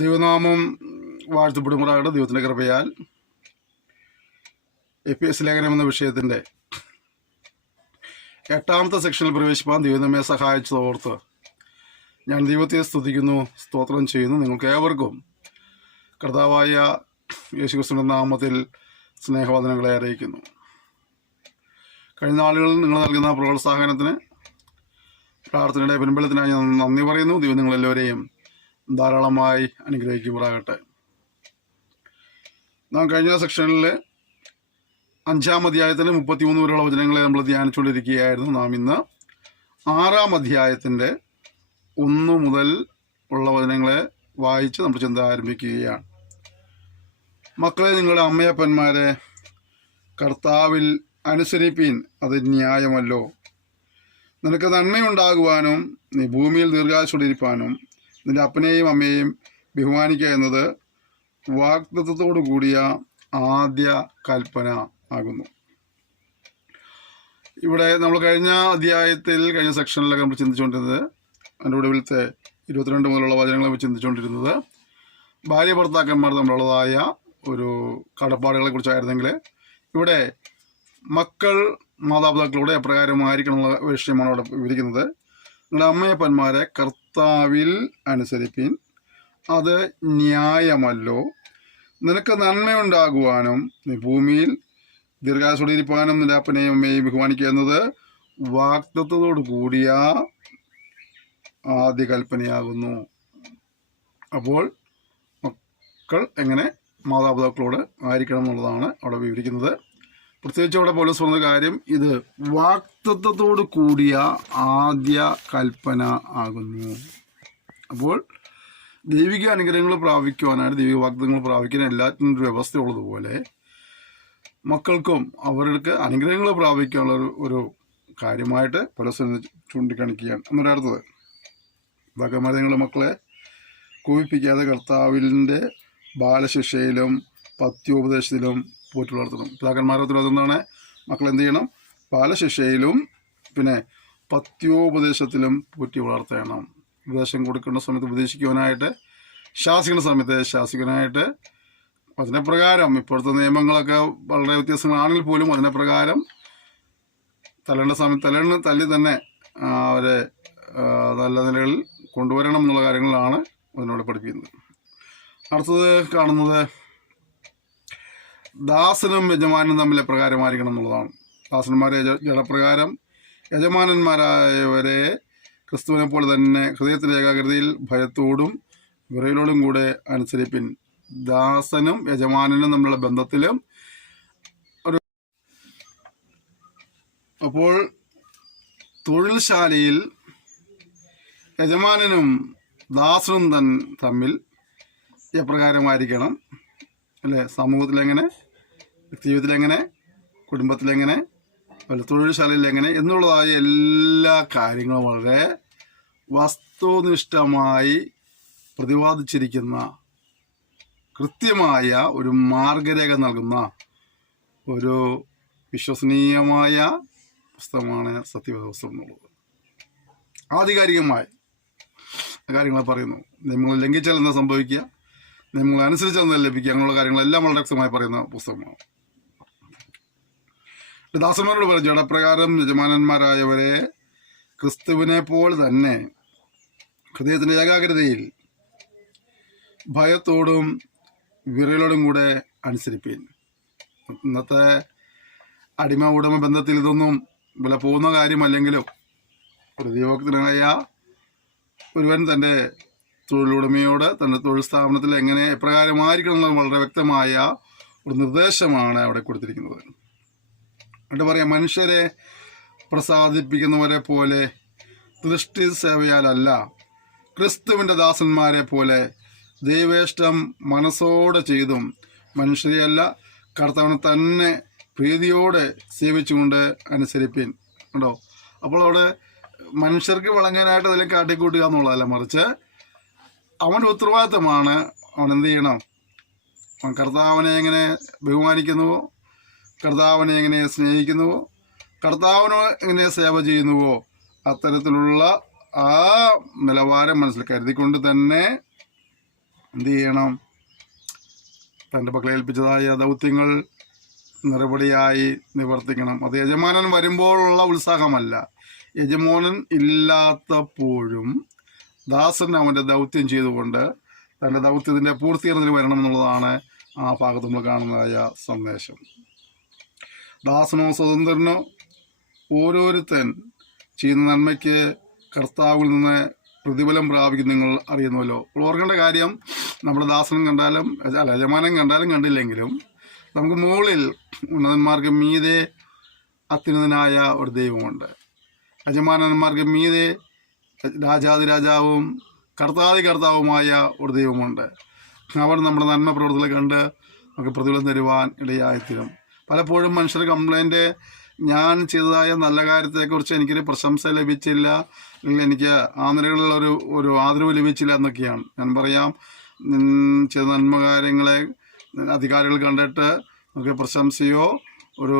ദൈവനാമം വാഴ്ത്തപ്പെടുമാറാകട്ടെ. ദൈവത്തിൻ്റെ കൃപയാൽ EPS ലേഖനം എന്ന വിഷയത്തിൻ്റെ 8ാമത്തെ സെക്ഷനിൽ പ്രവേശിപ്പാൻ ദൈവം നമ്മെ സഹായിച്ചതോർത്ത് ഞാൻ ദൈവത്തെ സ്തുതിക്കുന്നു, സ്തോത്രം ചെയ്യുന്നു. നിങ്ങൾക്ക് ഏവർക്കും കർത്താവായ യേശുക്രിസ്തുവിന്റെ നാമത്തിൽ സ്നേഹവന്ദനങ്ങളെ അറിയിക്കുന്നു. കഴിഞ്ഞ നാളുകളിൽ നിങ്ങൾ നൽകുന്ന പ്രോത്സാഹനത്തിന്, പ്രാർത്ഥനയുടെ പിൻബലത്തിനായി ഞാൻ നന്ദി പറയുന്നു. ദൈവം നിങ്ങളെല്ലാവരെയും ധാരാളമായി അനുഗ്രഹിക്കുമാറാകട്ടെ. നാം കഴിഞ്ഞ സെക്ഷനിൽ 5ാം അധ്യായത്തിൻ്റെ 33 വരെയുള്ള വചനങ്ങളെ നമ്മൾ ധ്യാനിച്ചുകൊണ്ടിരിക്കുകയായിരുന്നു. നാം ഇന്ന് 6ാം അധ്യായത്തിൻ്റെ 1 മുതൽ ഉള്ള വചനങ്ങളെ വായിച്ച് നമ്മുടെ ചിന്ത ആരംഭിക്കുകയാണ്. മക്കളെ, നിങ്ങളുടെ അമ്മയപ്പന്മാരെ കർത്താവിൽ അനുസരിപ്പീൻ, അത് ന്യായമല്ലോ. നിനക്ക് നന്മയുണ്ടാകുവാനും നീ ഭൂമിയിൽ ദീർഘായുസ്സോടിരിപ്പാനും നിന്റെ അപ്പനെയും അമ്മയെയും ബഹുമാനിക്കുക എന്നത് വാഗ്ദത്തത്തോടു കൂടിയ ആദ്യ കൽപ്പന ആകുന്നു. ഇവിടെ നമ്മൾ കഴിഞ്ഞ സെക്ഷനിലൊക്കെ നമ്മൾ ചിന്തിച്ചുകൊണ്ടിരുന്നത്, അതിൻ്റെ ഒടുവിലത്തെ 22 മുതലുള്ള വചനങ്ങളെ ചിന്തിച്ചുകൊണ്ടിരുന്നത് ഭാര്യ ഭർത്താക്കന്മാർ തമ്മിലുള്ളതായ ഒരു കടപ്പാടുകളെ കുറിച്ചായിരുന്നെങ്കിൽ, ഇവിടെ മക്കൾ മാതാപിതാക്കളോട് എപ്രകാരമായിരിക്കണം എന്നുള്ള വിഷയമാണ് അവിടെ വിവരിക്കുന്നത്. നിങ്ങളുടെ അമ്മയപ്പന്മാരെ കർത്താവിൽ അനുസരിപ്പീൻ, അത് ന്യായമല്ലോ. നിനക്ക് നന്മയുണ്ടാകുവാനും നീ ഭൂമിയിൽ ദീർഘായുസ്സോടിരിപ്പാനും നിന്റെ അപ്പനെയും അമ്മയെയും ബഹുമാനിക്കുക എന്നത് വാഗ്ദത്തത്തോടു കൂടിയ ആദ്യ കൽപ്പനയാകുന്നു. അപ്പോൾ മക്കൾ എങ്ങനെ മാതാപിതാക്കളോട് ആയിരിക്കണം എന്നുള്ളതാണ് അവിടെ വിവരിക്കുന്നത്. പ്രത്യേകിച്ച് അവിടെ പൗലോസ് പറഞ്ഞ കാര്യം, ഇത് വാഗ്ദത്തത്തോടു കൂടിയ ആദ്യ കൽപ്പന ആകുന്നു. അപ്പോൾ ദൈവിക അനുഗ്രഹങ്ങൾ പ്രാപിക്കുവാനായിട്ട്, ദൈവിക വാഗ്ദത്തങ്ങൾ പ്രാപിക്കാൻ എല്ലാത്തിനും ഒരു വ്യവസ്ഥയുള്ളതുപോലെ മക്കൾക്കും അവർക്ക് അനുഗ്രഹങ്ങൾ പ്രാപിക്കാനുള്ള ഒരു കാര്യമായിട്ട് പൗലോസ് ചൂണ്ടിക്കാണിക്കുകയാണ്. എന്നൊരടുത്തത്, ഭഗവന്മാരെ നിങ്ങളുടെ മക്കളെ കോപിപ്പിക്കാതെ കർത്താവിൻ്റെ ബാലശിക്ഷയിലും പത്യോപദേശത്തിലും പോറ്റി വളർത്തണം. പിതാക്കന്മാരത്തിൽ അതെന്താണ്? മക്കൾ എന്ത് ചെയ്യണം? ബാലശിക്ഷയിലും പിന്നെ പത്യോപദേശത്തിലും പോറ്റി വളർത്തണം. ഉപദേശം കൊടുക്കേണ്ട സമയത്ത് ഉപദേശിക്കുവാനായിട്ട്, ശാസിക്കുന്ന സമയത്ത് ശാസിക്കാനായിട്ട്, അതിനെ പ്രകാരം ഇപ്പോഴത്തെ നിയമങ്ങളൊക്കെ വളരെ വ്യത്യാസങ്ങളാണെങ്കിൽ പോലും അതിനെ പ്രകാരം തല്ലേണ്ട സമയത്ത് തല്ലി തന്നെ അവരെ നല്ല നിലകളിൽ കൊണ്ടുവരണം എന്നുള്ള കാര്യങ്ങളാണ് അതിനോട് പഠിപ്പിക്കുന്നത്. അടുത്തത് കാണുന്നത് ദാസനും യജമാനും തമ്മിൽ എപ്രകാരമായിരിക്കണം എന്നുള്ളതാണ്. ദാസന്മാരെ ജഡപ്രകാരം, യജമാനന്മാരായവരെ ക്രിസ്തുവിനെ പോലെ തന്നെ ഹൃദയത്തിൻ്റെ ഏകാഗ്രതയിൽ ഭയത്തോടും വിറയലോടും കൂടെ അനുസരിപ്പിൻ. ദാസനും യജമാനനും തമ്മിലുള്ള ബന്ധത്തിലും അപ്പോൾ തൊഴിൽശാലയിൽ യജമാനനും ദാസനും തമ്മിൽ എപ്രകാരമായിരിക്കണം അല്ലേ? സമൂഹത്തിലെങ്ങനെ, വ്യക്തിജീവിതത്തിലെങ്ങനെ, കുടുംബത്തിലെങ്ങനെ, തൊഴിൽശാലയിൽ എങ്ങനെ എന്നുള്ളതായ എല്ലാ കാര്യങ്ങളും വളരെ വസ്തുനിഷ്ഠമായി പ്രതിപാദിച്ചിരിക്കുന്ന കൃത്യമായ ഒരു മാർഗരേഖ നൽകുന്ന ഒരു വിശ്വസനീയമായ പുസ്തകമാണ് സത്യവേദ പുസ്തകം എന്നുള്ളത്. ആധികാരികമായി കാര്യങ്ങളെ പറയുന്നു. നിങ്ങൾ ലംഘിച്ചാൽ എന്താ സംഭവിക്കുക, നിങ്ങൾ അനുസരിച്ചാൽ എന്താ ലഭിക്കുക, അങ്ങനെയുള്ള കാര്യങ്ങളെല്ലാം വളരെ വ്യക്തമായി പറയുന്ന പുസ്തകമാണ്. ദാസന്മാരോട് പറഞ്ഞു, ജഡപ്രകാരം യജമാനന്മാരായവരെ ക്രിസ്തുവിനെ പോലെ തന്നെ ഹൃദയത്തിൻ്റെ ഏകാഗ്രതയിൽ ഭയത്തോടും വിറയലോടും കൂടെ അനുസരിപ്പീൻ. ഇന്നത്തെ അടിമ ഉടമ ബന്ധത്തിൽ ഇതൊന്നും വില പോകുന്ന കാര്യമല്ലെങ്കിലും ഒരു ദൈവഭക്തനായ ഒരുവൻ തൻ്റെ തൊഴിലുടമയോട് തൻ്റെ തൊഴിൽ സ്ഥാപനത്തിൽ എങ്ങനെ എപ്രകാരമായിരിക്കണം എന്നത് വളരെ വ്യക്തമായ ഒരു നിർദ്ദേശമാണ് അവിടെ കൊടുത്തിരിക്കുന്നത്. എന്നിട്ട് പറയാം, മനുഷ്യരെ പ്രസാദിപ്പിക്കുന്നവരെ പോലെ ദൃഷ്ടി സേവയാലല്ല, ക്രിസ്തുവിൻ്റെ ദാസന്മാരെ പോലെ ദൈവേഷ്ടം മനസ്സോടെ ചെയ്തും മനുഷ്യരെയല്ല കർത്താവിനെ തന്നെ പ്രീതിയോടെ സേവിച്ചുകൊണ്ട് അനുസരിപ്പിൻ. ഉണ്ടോ? അപ്പോൾ അവിടെ മനുഷ്യർക്ക് വിളങ്ങാനായിട്ട് അതിൽ കാട്ടിക്കൂട്ടുക എന്നുള്ളതല്ല, മറിച്ച് അവൻ്റെ ഉത്തരവാദിത്തമാണ്. അവൻ എന്ത് ചെയ്യണം? അവൻ കർത്താവിനെ എങ്ങനെ ബഹുമാനിക്കുന്നുവോ, കർത്താവിനെ എങ്ങനെ സ്നേഹിക്കുന്നുവോ, കർത്താവിനോ എങ്ങനെ സേവ ചെയ്യുന്നുവോ, അത്തരത്തിലുള്ള ആ നിലവാരം മനസ്സിൽ കരുതിക്കൊണ്ട് തന്നെ എന്ത് ചെയ്യണം? തൻ്റെ പക്കലെ ഏൽപ്പിച്ചതായ ദൗത്യങ്ങൾ നിറപടിയായി നിവർത്തിക്കണം. അത് യജമാനൻ വരുമ്പോഴുള്ള ഉത്സാഹമല്ല, യജമാനൻ ഇല്ലാത്തപ്പോഴും ദാസൻ അവൻ്റെ ദൗത്യം ചെയ്തുകൊണ്ട് തൻ്റെ ദൗത്യത്തിൻ്റെ പൂർത്തീകരണത്തിന് വരണം എന്നുള്ളതാണ് ആ ഭാഗത്ത് നമ്മൾ കാണുന്നതായ സന്ദേശം. ദാസനോ സ്വതന്ത്രനോ ഓരോരുത്തൻ ചെയ്യുന്ന നന്മയ്ക്ക് കർത്താവിൽ നിന്ന് പ്രതിഫലം പ്രാപിക്കും നിങ്ങൾ അറിയുന്നുവല്ലോ. ഓർക്കേണ്ട കാര്യം, നമ്മുടെ ദാസനും കണ്ടാലും യജമാനം കണ്ടാലും കണ്ടില്ലെങ്കിലും നമുക്ക് മുകളിൽ ഉന്നതന്മാർക്ക് മീതെ അത്യുന്നതനായ ഒരു ദൈവമുണ്ട്. യജമാനന്മാർക്ക് മീതെ രാജാതിരാജാവും കർത്താവുമായ ഒരു ദൈവമുണ്ട്. അവർ നമ്മുടെ നന്മ പ്രവർത്തികളെ കണ്ട് നമുക്ക് പ്രതിഫലം തരുവാൻ ഇടയായിത്തീരും. പലപ്പോഴും മനുഷ്യർ കംപ്ലൈൻറ്റ്, ഞാൻ ചെയ്തതായ നല്ല കാര്യത്തെക്കുറിച്ച് എനിക്കൊരു പ്രശംസ ലഭിച്ചില്ല, അല്ലെങ്കിൽ എനിക്ക് ആ നിലകളിലുള്ള ഒരു ആദരവ് ലഭിച്ചില്ല എന്നൊക്കെയാണ്. ഞാൻ പറയാം, ചെയ്ത നന്മ കാര്യങ്ങളെ അധികാരികൾ കണ്ടിട്ട് നമുക്ക് പ്രശംസയോ ഒരു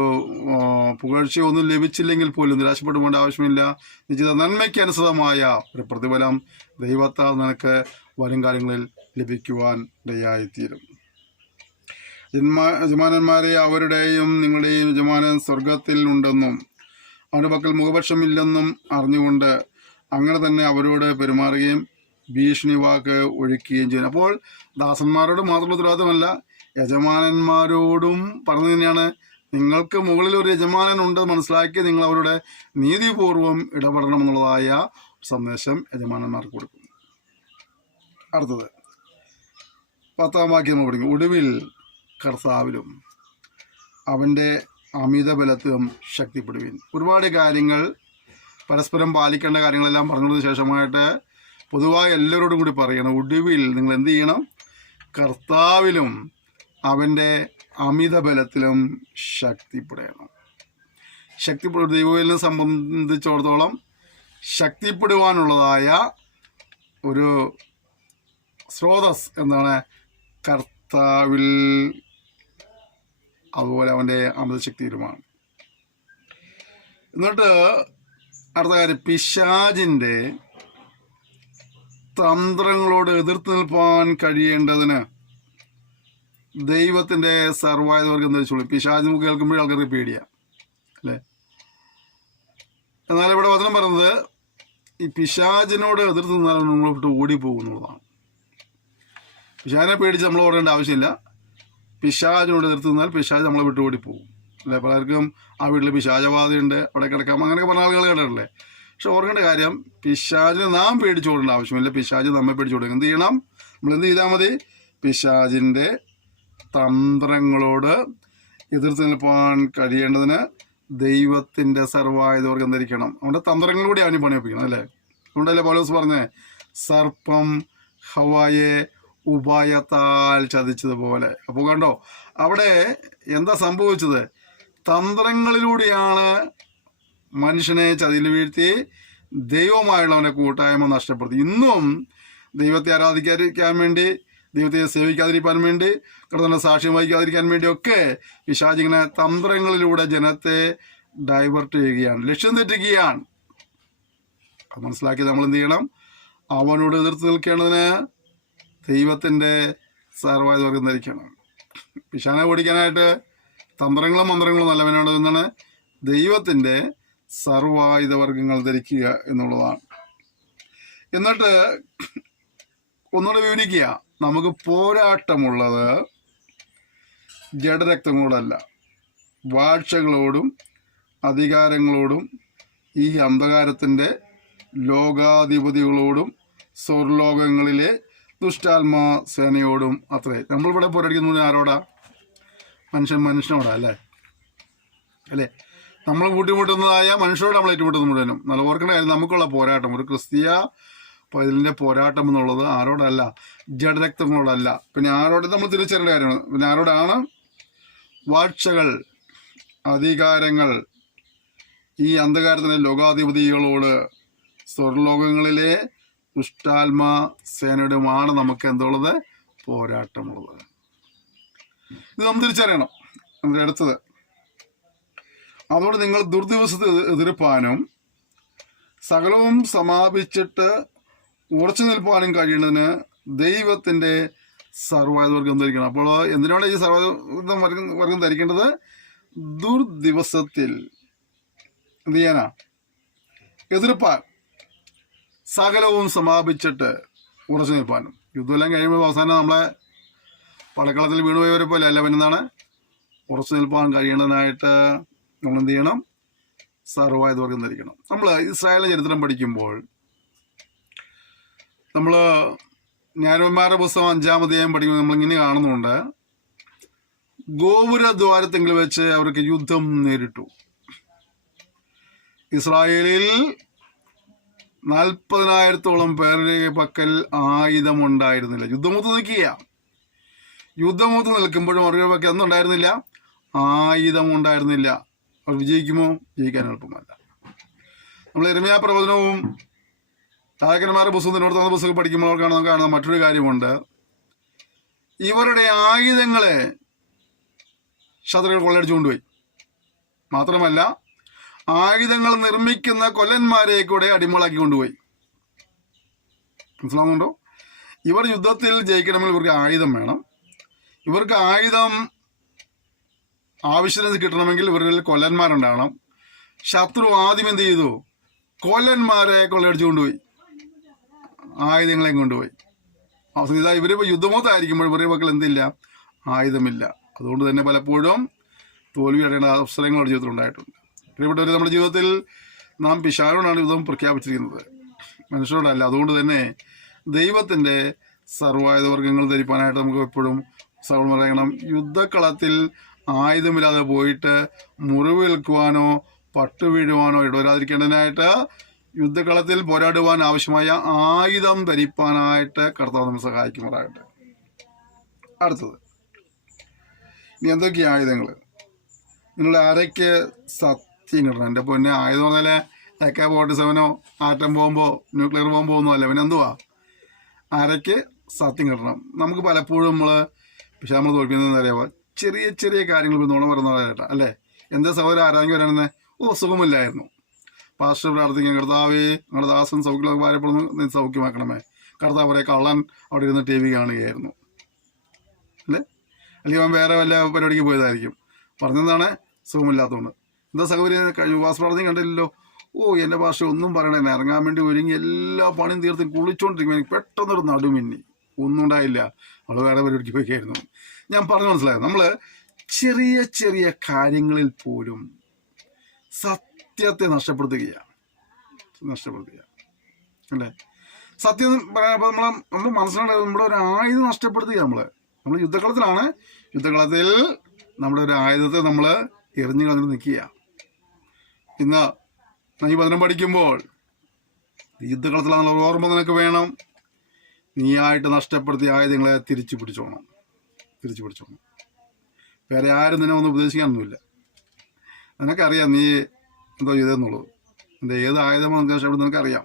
പുകഴ്ചയോ ഒന്നും ലഭിച്ചില്ലെങ്കിൽ പോലും നിരാശപ്പെട്ടു പോകേണ്ട ആവശ്യമില്ല. നിശ്ചിത നന്മയ്ക്ക് അനുസൃതമായ ഒരു പ്രതിഫലം ദൈവത്താൽ നിനക്ക് വരും കാലങ്ങളിൽ ലഭിക്കുവാൻ ഇടയായിത്തീരും. യജമാനന്മാരെ, അവരുടെയും നിങ്ങളുടെയും യജമാനൻ സ്വർഗത്തിൽ ഉണ്ടെന്നും അവരുടെ പക്കൽ മുഖപക്ഷമില്ലെന്നും അറിഞ്ഞുകൊണ്ട് അങ്ങനെ തന്നെ അവരോട് പെരുമാറുകയും ഭീഷണി വാക്ക് ഒഴിക്കുകയും ചെയ്യും. അപ്പോൾ ദാസന്മാരോട് മാത്രമുള്ള ഉത്തരവാദിത്തമല്ല, യജമാനന്മാരോടും പറഞ്ഞു തന്നെയാണ്. നിങ്ങൾക്ക് മുകളിൽ ഒരു യജമാനനുണ്ട് മനസ്സിലാക്കി നിങ്ങൾ അവരുടെ നീതിപൂർവം ഇടപെടണം എന്നുള്ളതായ സന്ദേശം യജമാനന്മാർക്ക് കൊടുക്കും. അടുത്തത് 10-ാം വാക്യം നമ്മൾ പഠിക്കും. ഒടുവിൽ കർത്താവിലും അവൻ്റെ അമിത ബലത്തിലും ശക്തിപ്പെടുവിൻ. ഒരുപാട് കാര്യങ്ങൾ പരസ്പരം പാലിക്കേണ്ട കാര്യങ്ങളെല്ലാം പറഞ്ഞതിന് ശേഷമായിട്ട് പൊതുവായി എല്ലാവരോടും കൂടി പറയണം, ഒടുവിൽ നിങ്ങൾ എന്ത് ചെയ്യണം? കർത്താവിലും അവൻ്റെ അമിത ബലത്തിലും ശക്തിപ്പെടണം. ദൈവവിനെ സംബന്ധിച്ചിടത്തോളം ശക്തിപ്പെടുവാനുള്ളതായ ഒരു സ്രോതസ് എന്താണ്? കർത്താവിൽ, അതുപോലെ അവൻ്റെ അമിത ശക്തിയിലുമാണ്. എന്നിട്ട് അടുത്ത കാര്യം, പിശാചിൻ്റെ തന്ത്രങ്ങളോട് എതിർത്ത് നിൽപ്പാൻ കഴിയേണ്ടതിന് ദൈവത്തിൻ്റെ സർവായുധവർഗം എന്ന് വെച്ചോളൂ. പിശാച് നമുക്ക് കേൾക്കുമ്പോഴേ ആൾക്കാർക്ക് പേടിയാണ്, അല്ലേ? എന്നാൽ ഇവിടെ വചനം പറയുന്നത് ഈ പിശാചിനോട് എതിർത്ത് നിന്നാലും നമ്മൾ വിട്ട് ഓടിപ്പോകുന്നുള്ളതാണ്. പിശാചിനെ പേടിച്ച് നമ്മൾ ഓടേണ്ട ആവശ്യമില്ല. പിശാചിനോട് എതിർത്ത് നിന്നാൽ പിശാച് നമ്മളെ വിട്ട് ഓടിപ്പോകും, അല്ലേ? പലർക്കും ആ വീട്ടിൽ പിശാചവാദിയുണ്ട്, അവിടെ കിടക്കാം, അങ്ങനെയൊക്കെ പറഞ്ഞ ആളുകൾ കേട്ടിട്ടില്ലേ? പക്ഷെ ഓർക്കേണ്ട കാര്യം, പിശാചിനെ നാം പേടിച്ചോടേണ്ട ആവശ്യമില്ല. പിശാച് നമ്മെ പേടിച്ചോടുക. എന്ത് ചെയ്യണം? നമ്മൾ എന്ത് ചെയ്താൽ മതി? പിശാചിൻ്റെ തന്ത്രങ്ങളോട് എതിർത്ത് നിൽപ്പാൻ കഴിയേണ്ടതിന് ദൈവത്തിൻ്റെ സർവായുധവർഗം ധരിക്കണം. അവൻ്റെ തന്ത്രങ്ങളിലൂടെ അവന് പണിയൊപ്പിക്കണം, അല്ലേ? അതുകൊണ്ടല്ലേ പൗലോസ് പറഞ്ഞേ, സർപ്പം ഹവ്വായെ ഉപായത്താൽ ചതിച്ചതുപോലെ. അപ്പോൾ കണ്ടോ, അവിടെ എന്താ സംഭവിച്ചത്? തന്ത്രങ്ങളിലൂടെയാണ് മനുഷ്യനെ ചതിയിൽ വീഴ്ത്തി ദൈവമായുള്ളവൻ്റെ കൂട്ടായ്മ നഷ്ടപ്പെടുത്തി. ഇന്നും ദൈവത്തെ ആരാധിക്കാതിരിക്കാൻ വേണ്ടി, ദൈവത്തെ സേവിക്കാതിരിക്കാൻ വേണ്ടി, കർത്താവിന്റെ സാക്ഷ്യം വഹിക്കാതിരിക്കാൻ വേണ്ടിയൊക്കെ പിശാചിങ്ങനെ തന്ത്രങ്ങളിലൂടെ ജനത്തെ ഡൈവേർട്ട് ചെയ്യുകയാണ്, ലക്ഷ്യം തെറ്റിക്കുകയാണ്. അത് മനസ്സിലാക്കി നമ്മൾ എന്ത് ചെയ്യണം? അവനോട് എതിർത്ത് നിൽക്കേണ്ടതിന് ദൈവത്തിൻ്റെ സർവായുധവർഗം ധരിക്കണം. പിശാചിനെ ഓടിക്കാനായിട്ട് തന്ത്രങ്ങളും മന്ത്രങ്ങളും നല്ല വേണ്ടത് എന്നാണ്? ദൈവത്തിൻ്റെ സർവായുധവർഗങ്ങൾ ധരിക്കുക എന്നുള്ളതാണ്. എന്നിട്ട് ഒന്നുകൂടെ വിവരിക്കുക, നമുക്ക് പോരാട്ടമുള്ളത് ജഡരക്തങ്ങളോടല്ല, വാഴ്ചകളോടും അധികാരങ്ങളോടും ഈ അന്ധകാരത്തിൻ്റെ ലോകാധിപതികളോടും സ്വർലോകങ്ങളിലെ ദുഷ്ടാത്മാ സേനയോടും അത്രേ. നമ്മളിവിടെ പോരാടിക്കുന്നത് ആരോടാ? മനുഷ്യനോടാ, അല്ലേ? നമ്മൾ കൂട്ടിമുട്ടുന്നതായ മനുഷ്യരോട് നമ്മൾ ഏറ്റുമുട്ടുന്ന മുഴുവനും. നല്ല ഓർക്കേണ്ട കാര്യം, നമുക്കുള്ള പോരാട്ടം, ഒരു ക്രിസ്തീയ ഇതിൻ്റെ പോരാട്ടം എന്നുള്ളത് ആരോടല്ല, ജഡരക്തങ്ങളോടല്ല. പിന്നെ ആരോട് നമ്മൾ തിരിച്ചറിയേണ്ട കാര്യമാണ്. പിന്നെ ആരോടാണ്? വാഴ്ചകൾ, അധികാരങ്ങൾ, ഈ അന്ധകാരത്തിൻ്റെ ലോകാധിപതികളോട്, സ്വർലോകങ്ങളിലെ ദുഷ്ടാത്മാ സേനയുടെയുമാണ് നമുക്ക് എന്തുള്ളത്? പോരാട്ടമുള്ളത്. ഇത് നമ്മൾ തിരിച്ചറിയണം. നമ്മുടെ അടുത്തത്, അതുകൊണ്ട് നിങ്ങൾ ദുർദിവസത്തെ എതിർപ്പാനും സകലവും സമാപിച്ചിട്ട് ഉറച്ചു നിൽപ്പാനും കഴിയുന്നതിന് ദൈവത്തിൻ്റെ സർവ്വായുധവർഗം ധരിക്കണം. അപ്പോൾ എന്തിനാണ് ഈ സർവ്വായുധ വർഗം ധരിക്കേണ്ടത്? ദുർദിവസത്തിൽ എന്ത് ചെയ്യാനാ? എതിർപ്പാൻ, സകലവും സമാപിച്ചിട്ട് ഉറച്ചു നിൽപ്പാനും. യുദ്ധമെല്ലാം കഴിയുമ്പോൾ അവസാനം നമ്മളെ പടക്കളത്തിൽ വീണുപോയവരെ പോലെ അല്ല, പിന്നെന്താണ്? ഉറച്ചു നിൽപ്പാൻ കഴിയേണ്ടതിനായിട്ട് നമ്മൾ എന്ത് ചെയ്യണം? സർവ്വായുധവർഗം ധരിക്കണം. നമ്മൾ ഇസ്രായേലിന്റെ ചരിത്രം പഠിക്കുമ്പോൾ നമ്മൾ ന്യായാധിപന്മാരുടെ പുസ്തകം 5-ാം അധ്യായം പഠിക്കുമ്പോൾ നമ്മളിങ്ങനെ കാണുന്നുണ്ട്, ഗോപുരദ്വാരത്തെങ്കിൽ വെച്ച് അവർക്ക് യുദ്ധം നേരിട്ടു. ഇസ്രായേലിൽ 40,000-ഓളം പേരുടെ പക്കൽ ആയുധമുണ്ടായിരുന്നില്ല. യുദ്ധമുഖത്ത് നിൽക്കുമ്പോഴും അവരുടെ പക്കൽ ഒന്നുണ്ടായിരുന്നില്ല, ആയുധമുണ്ടായിരുന്നില്ല. അവർ വിജയിക്കുമോ? ജയിക്കാൻ എളുപ്പമല്ല. നമ്മൾ യിരെമ്യാ പ്രവചനവും രാജാക്കന്മാരുടെ പുസ്തകത്തിനോട് തന്ന പുസ്തകം പഠിക്കുമ്പോൾ കാണുന്ന മറ്റൊരു കാര്യമുണ്ട്. ഇവരുടെ ആയുധങ്ങളെ ശത്രുക്കൾ കൊള്ളയടിച്ചു കൊണ്ടുപോയി. മാത്രമല്ല, ആയുധങ്ങൾ നിർമ്മിക്കുന്ന കൊല്ലന്മാരെ കൂടെ അടിമകളാക്കി കൊണ്ടുപോയി. മനസ്സിലാവുന്നുണ്ടോ? ഇവർ യുദ്ധത്തിൽ ജയിക്കണമെങ്കിൽ ഇവർക്ക് ആയുധം വേണം. ഇവർക്ക് ആയുധം ആവശ്യത്തിന് കിട്ടണമെങ്കിൽ ഇവരിൽ കൊല്ലന്മാരുണ്ടാകണം. ശത്രു ആദ്യം എന്ത് ചെയ്തു? കൊല്ലന്മാരെ കൊള്ളയടിച്ചു കൊണ്ടുപോയി, ആയുധങ്ങളെയും കൊണ്ടുപോയി. അവസാനം ഇവരിപ്പോൾ യുദ്ധമോത്തായിരിക്കുമ്പോൾ ഇവരുടെ പക്കൽ എന്തില്ല? ആയുധമില്ല. അതുകൊണ്ട് തന്നെ പലപ്പോഴും തോൽവി അടയേണ്ട അവസരങ്ങൾ നമ്മുടെ ജീവിതത്തിൽ ഉണ്ടായിട്ടുണ്ട്. പ്രിയപ്പെട്ടവർ, നമ്മുടെ ജീവിതത്തിൽ നാം പിശാചോടാണ് യുദ്ധം പ്രഖ്യാപിച്ചിരിക്കുന്നത്, മനുഷ്യരോടല്ല. അതുകൊണ്ട് തന്നെ ദൈവത്തിൻ്റെ സർവ്വായുധവർഗ്ഗങ്ങൾ ധരിപ്പാനായിട്ട് നമുക്ക് എപ്പോഴും സൗണ്ട് പറയണം. യുദ്ധക്കളത്തിൽ ആയുധമില്ലാതെ പോയിട്ട് മുറിവേൽക്കുവാനോ പട്ടു വീഴുവാനോ ഇടവരാതിരിക്കേണ്ടതിനായിട്ട് യുദ്ധക്കളത്തിൽ പോരാടുവാൻ ആവശ്യമായ ആയുധം ധരിപ്പാനായിട്ട് കർത്താവ് നമ്മെ സഹായിക്കുമാറാകട്ടെ. അടുത്തത്, ഇനി എന്തൊക്കെയാ ആയുധങ്ങൾ? നിങ്ങളുടെ അരയ്ക്ക് സത്യം കിട്ടണം. എൻ്റെ പൊന്നെ, ആയുധം പറഞ്ഞാൽ AK-47 ആറ്റം ബോംബോ ന്യൂക്ലിയർ ബോംബോ ഒന്നും അല്ല. പിന്നെ എന്തുവാ? അരയ്ക്ക് സത്യം കിട്ടണം. നമുക്ക് പലപ്പോഴും പക്ഷെ നമ്മൾ തോൽപ്പിക്കുന്നത് അറിയാമോ? ചെറിയ ചെറിയ കാര്യങ്ങൾ നുണ പറയുന്നവരായിട്ടാ അല്ലേ? എന്താ സഹോദരൻ ആരാധന വരാണെന്ന്? സുഖമില്ലായിരുന്നു, പാസ്റ്റർ പ്രാർത്ഥിക്കാൻ, കർത്താവേ ഞങ്ങളുടെ ദാസൻ സൗഖ്യം ഭാരപ്പെടുന്നു, സൗഖ്യമാക്കണമേ. കർത്താവ് പറയെ കള്ളൻ അവിടെ ഇരുന്ന് TV കാണുകയായിരുന്നു അല്ലേ? അല്ലെങ്കിൽ അവൻ വേറെ വല്ല പരിപാടിക്ക് പോയതായിരിക്കും. പറഞ്ഞെന്താണ്? സുഖമില്ലാത്തതുകൊണ്ട്. എന്താ സഹോദരി ഉപവാസ പ്രാർത്ഥന കണ്ടില്ലല്ലോ? എൻ്റെ ഭാഷ ഒന്നും പറയണേ, ഇറങ്ങാൻ വേണ്ടി ഒരുങ്ങി എല്ലാ പണിയും തീർത്ത് കുളിച്ചോണ്ടിരിക്കും. എനിക്ക് പെട്ടെന്നൊരു നടുമിന്നി, ഒന്നും ഉണ്ടായില്ല, അവൾ വേറെ പരിപാടിക്ക് പോയിക്കായിരുന്നു. ഞാൻ പറഞ്ഞു മനസ്സിലായത്, നമ്മൾ ചെറിയ ചെറിയ കാര്യങ്ങളിൽ പോലും സത്യത്തെ നഷ്ടപ്പെടുത്തുക അല്ലേ? സത്യം പറയുമ്പോൾ നമ്മൾ മനസ്സിലാക്കേണ്ടത് നമ്മുടെ ഒരു ആയുധം നഷ്ടപ്പെടുത്തുക. നമ്മൾ യുദ്ധക്കളത്തിലാണ്. യുദ്ധക്കളത്തിൽ നമ്മുടെ ഒരു ആയുധത്തെ നമ്മൾ എറിഞ്ഞു കളഞ്ഞിട്ട് നിൽക്കുക. ഇന്ന് ഈ വചനം പഠിക്കുമ്പോൾ യുദ്ധക്കളത്തിലാണ് ഓർമ്മ നിനക്ക് വേണം. നീയായിട്ട് നഷ്ടപ്പെടുത്തിയ ആയുധങ്ങളെ തിരിച്ചു പിടിച്ചോണം. വേറെ ആരും നിന്നെ ഒന്നും ഉപദേശിക്കാനൊന്നുമില്ല. നിനക്കറിയാം നീ എന്തോ ചെയ്തെന്നുള്ളത്. എൻ്റെ ഏത് ആയുധമാണ് നഷ്ടപ്പെടുന്നത് നിനക്കറിയാം.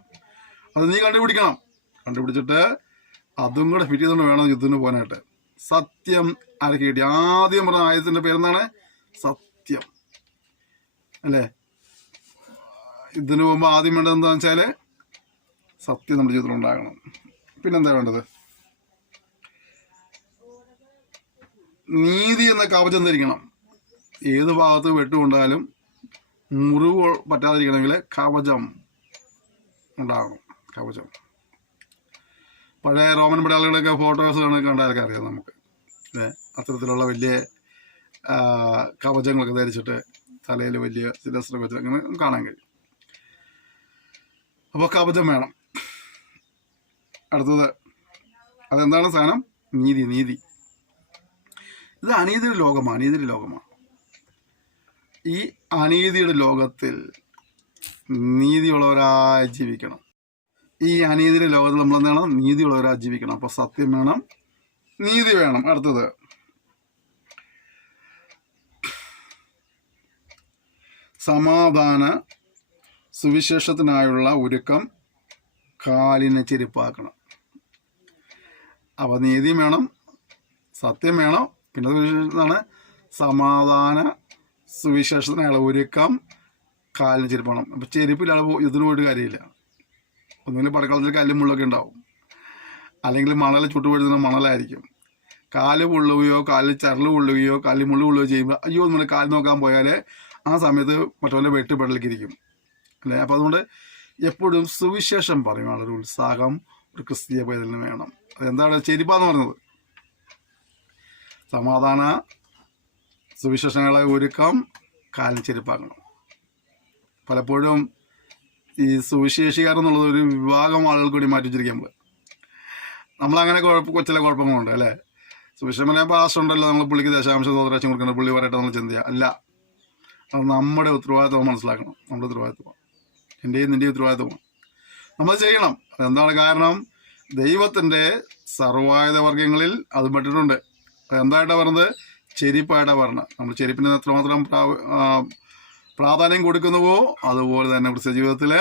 അത് നീ കണ്ടുപിടിച്ചിട്ട് അതും കൂടെ ഫിറ്റ് ചെയ്തുകൊണ്ട് വേണം യുദ്ധത്തിന് പോകാനായിട്ട്. സത്യം ആരൊക്കെ കിട്ടി? ആദ്യം പറഞ്ഞ ആയുധത്തിൻ്റെ പേരെന്താണ്? സത്യം അല്ലേ? ഇതിനു പോകുമ്പോൾ ആദ്യം വേണ്ടത് എന്താണെന്ന് വെച്ചാൽ സത്യം നമ്മുടെ ജീവിതത്തിൽ ഉണ്ടാകണം. പിന്നെന്താ വേണ്ടത്? നീതി എന്ന കവചം ധരിക്കണം. ഏത് ഭാഗത്ത് വെട്ടുകൊണ്ടാലും മുറിവ് പറ്റാതിരിക്കണമെങ്കിൽ കവചം ഉണ്ടാകണം. കവചം പഴയ റോമൻ പടയാളികളൊക്കെ ഫോട്ടോസ് കണ്ടാലൊക്കെ അറിയാം നമുക്ക് അല്ലേ? അത്തരത്തിലുള്ള വലിയ കവചങ്ങളൊക്കെ ധരിച്ചിട്ട് തലയിൽ വലിയ ശിരസ്ത്രമൊക്കെ വെച്ച് അങ്ങനെ കാണാൻ കഴിയും. അപ്പോൾ കവചം വേണം. അടുത്തത് അതെന്താണ് സാധനം? നീതി. ഇത് അനീതിയുടെ ലോകമാണ്. ഈ അനീതിയുടെ ലോകത്തിൽ നീതിയുള്ളവരായി ജീവിക്കണം. ഈ അനീതിയുടെ ലോകത്തിൽ നമ്മൾ എന്താണ്? നീതിയുള്ളവരായി ജീവിക്കണം. അപ്പോൾ സത്യം വേണം, നീതി വേണം. അടുത്തത് സമാധാന സുവിശേഷത്തിനായുള്ള ഒരുക്കം കാലിനെ ചെരുപ്പാക്കണം. അപ്പോൾ നീതി വേണം, സത്യം വേണം, പിന്നെ സുവിശേഷത്തിനാണ് സമാധാന സുവിശേഷത്തിനായുള്ള ഒരുക്കം കാലിന് ചെരുപ്പാണ്. അപ്പോൾ ചെരുപ്പിലാണ് ഇതിന് പോയിട്ട് കാര്യമില്ല. ഒന്നുകിൽ പടക്കളത്തിൽ കല്ലും മുള്ളൊക്കെ ഉണ്ടാവും, അല്ലെങ്കിൽ മണൽ ചുട്ടുപഴുതുന്ന മണലായിരിക്കും, കാല് പൊള്ളുകയോ കാലിൽ ചരല് പൊള്ളുകയോ കാലിൽ മുള്ളു കൊള്ളുകയോ ചെയ്യുമ്പോൾ അയ്യോ നമ്മൾ കാല് നോക്കാൻ പോയാൽ ആ സമയത്ത് മറ്റവൻ്റെ വെട്ടുപെടലിരിക്കും അല്ലേ. അപ്പോൾ അതുകൊണ്ട് എപ്പോഴും സുവിശേഷം പറയുവാനുള്ള ഒരു ഉത്സാഹം ഒരു ക്രിസ്തീയ പൈതലിന് വേണം. അതെന്താണ് ചെരിപ്പാന്ന് പറഞ്ഞത്? സമാധാന സുവിശേഷങ്ങളെ ഒരുക്കം കാലിന് ചെരുപ്പാക്കണം. പലപ്പോഴും ഈ സുവിശേഷിക്കാർ എന്നുള്ളത് ഒരു വിഭാഗം ആളുകൾ കൂടി മാറ്റി വെച്ചിരിക്കുക. നമ്മളങ്ങനെ ചില കുഴപ്പങ്ങളുണ്ട് അല്ലേ. സുവിശേഷം പറയുമ്പോൾ ആശുണ്ടല്ലോ, നമ്മൾ പുള്ളിക്ക് ദശാംശ തോതരാശം കൊടുക്കണം, പുള്ളി പറയട്ടെ നമ്മൾ ചിന്തയ അല്ല. അത് നമ്മുടെ ഉത്തരവാദിത്വം മനസ്സിലാക്കണം. നമ്മുടെ ഉത്തരവാദിത്വമാണ്, എൻ്റെയും നിൻ്റെയും ഉത്തരവാദിത്വമാണ്. നമ്മൾ ചെയ്യണം. അതെന്താണ് കാരണം? ദൈവത്തിൻ്റെ സർവായുധ വർഗ്ഗങ്ങളിൽ അത് പെട്ടിട്ടുണ്ട്. അതെന്തായിട്ടാണ് പറഞ്ഞത്? ചെരിപ്പായിട്ടാണ് പറഞ്ഞത്. നമ്മൾ ചെരുപ്പിന് എത്രമാത്രം പ്രാധാന്യം കൊടുക്കുന്നുവോ അതുപോലെ തന്നെ ക്രിസ്ത്യ ജീവിതത്തിൽ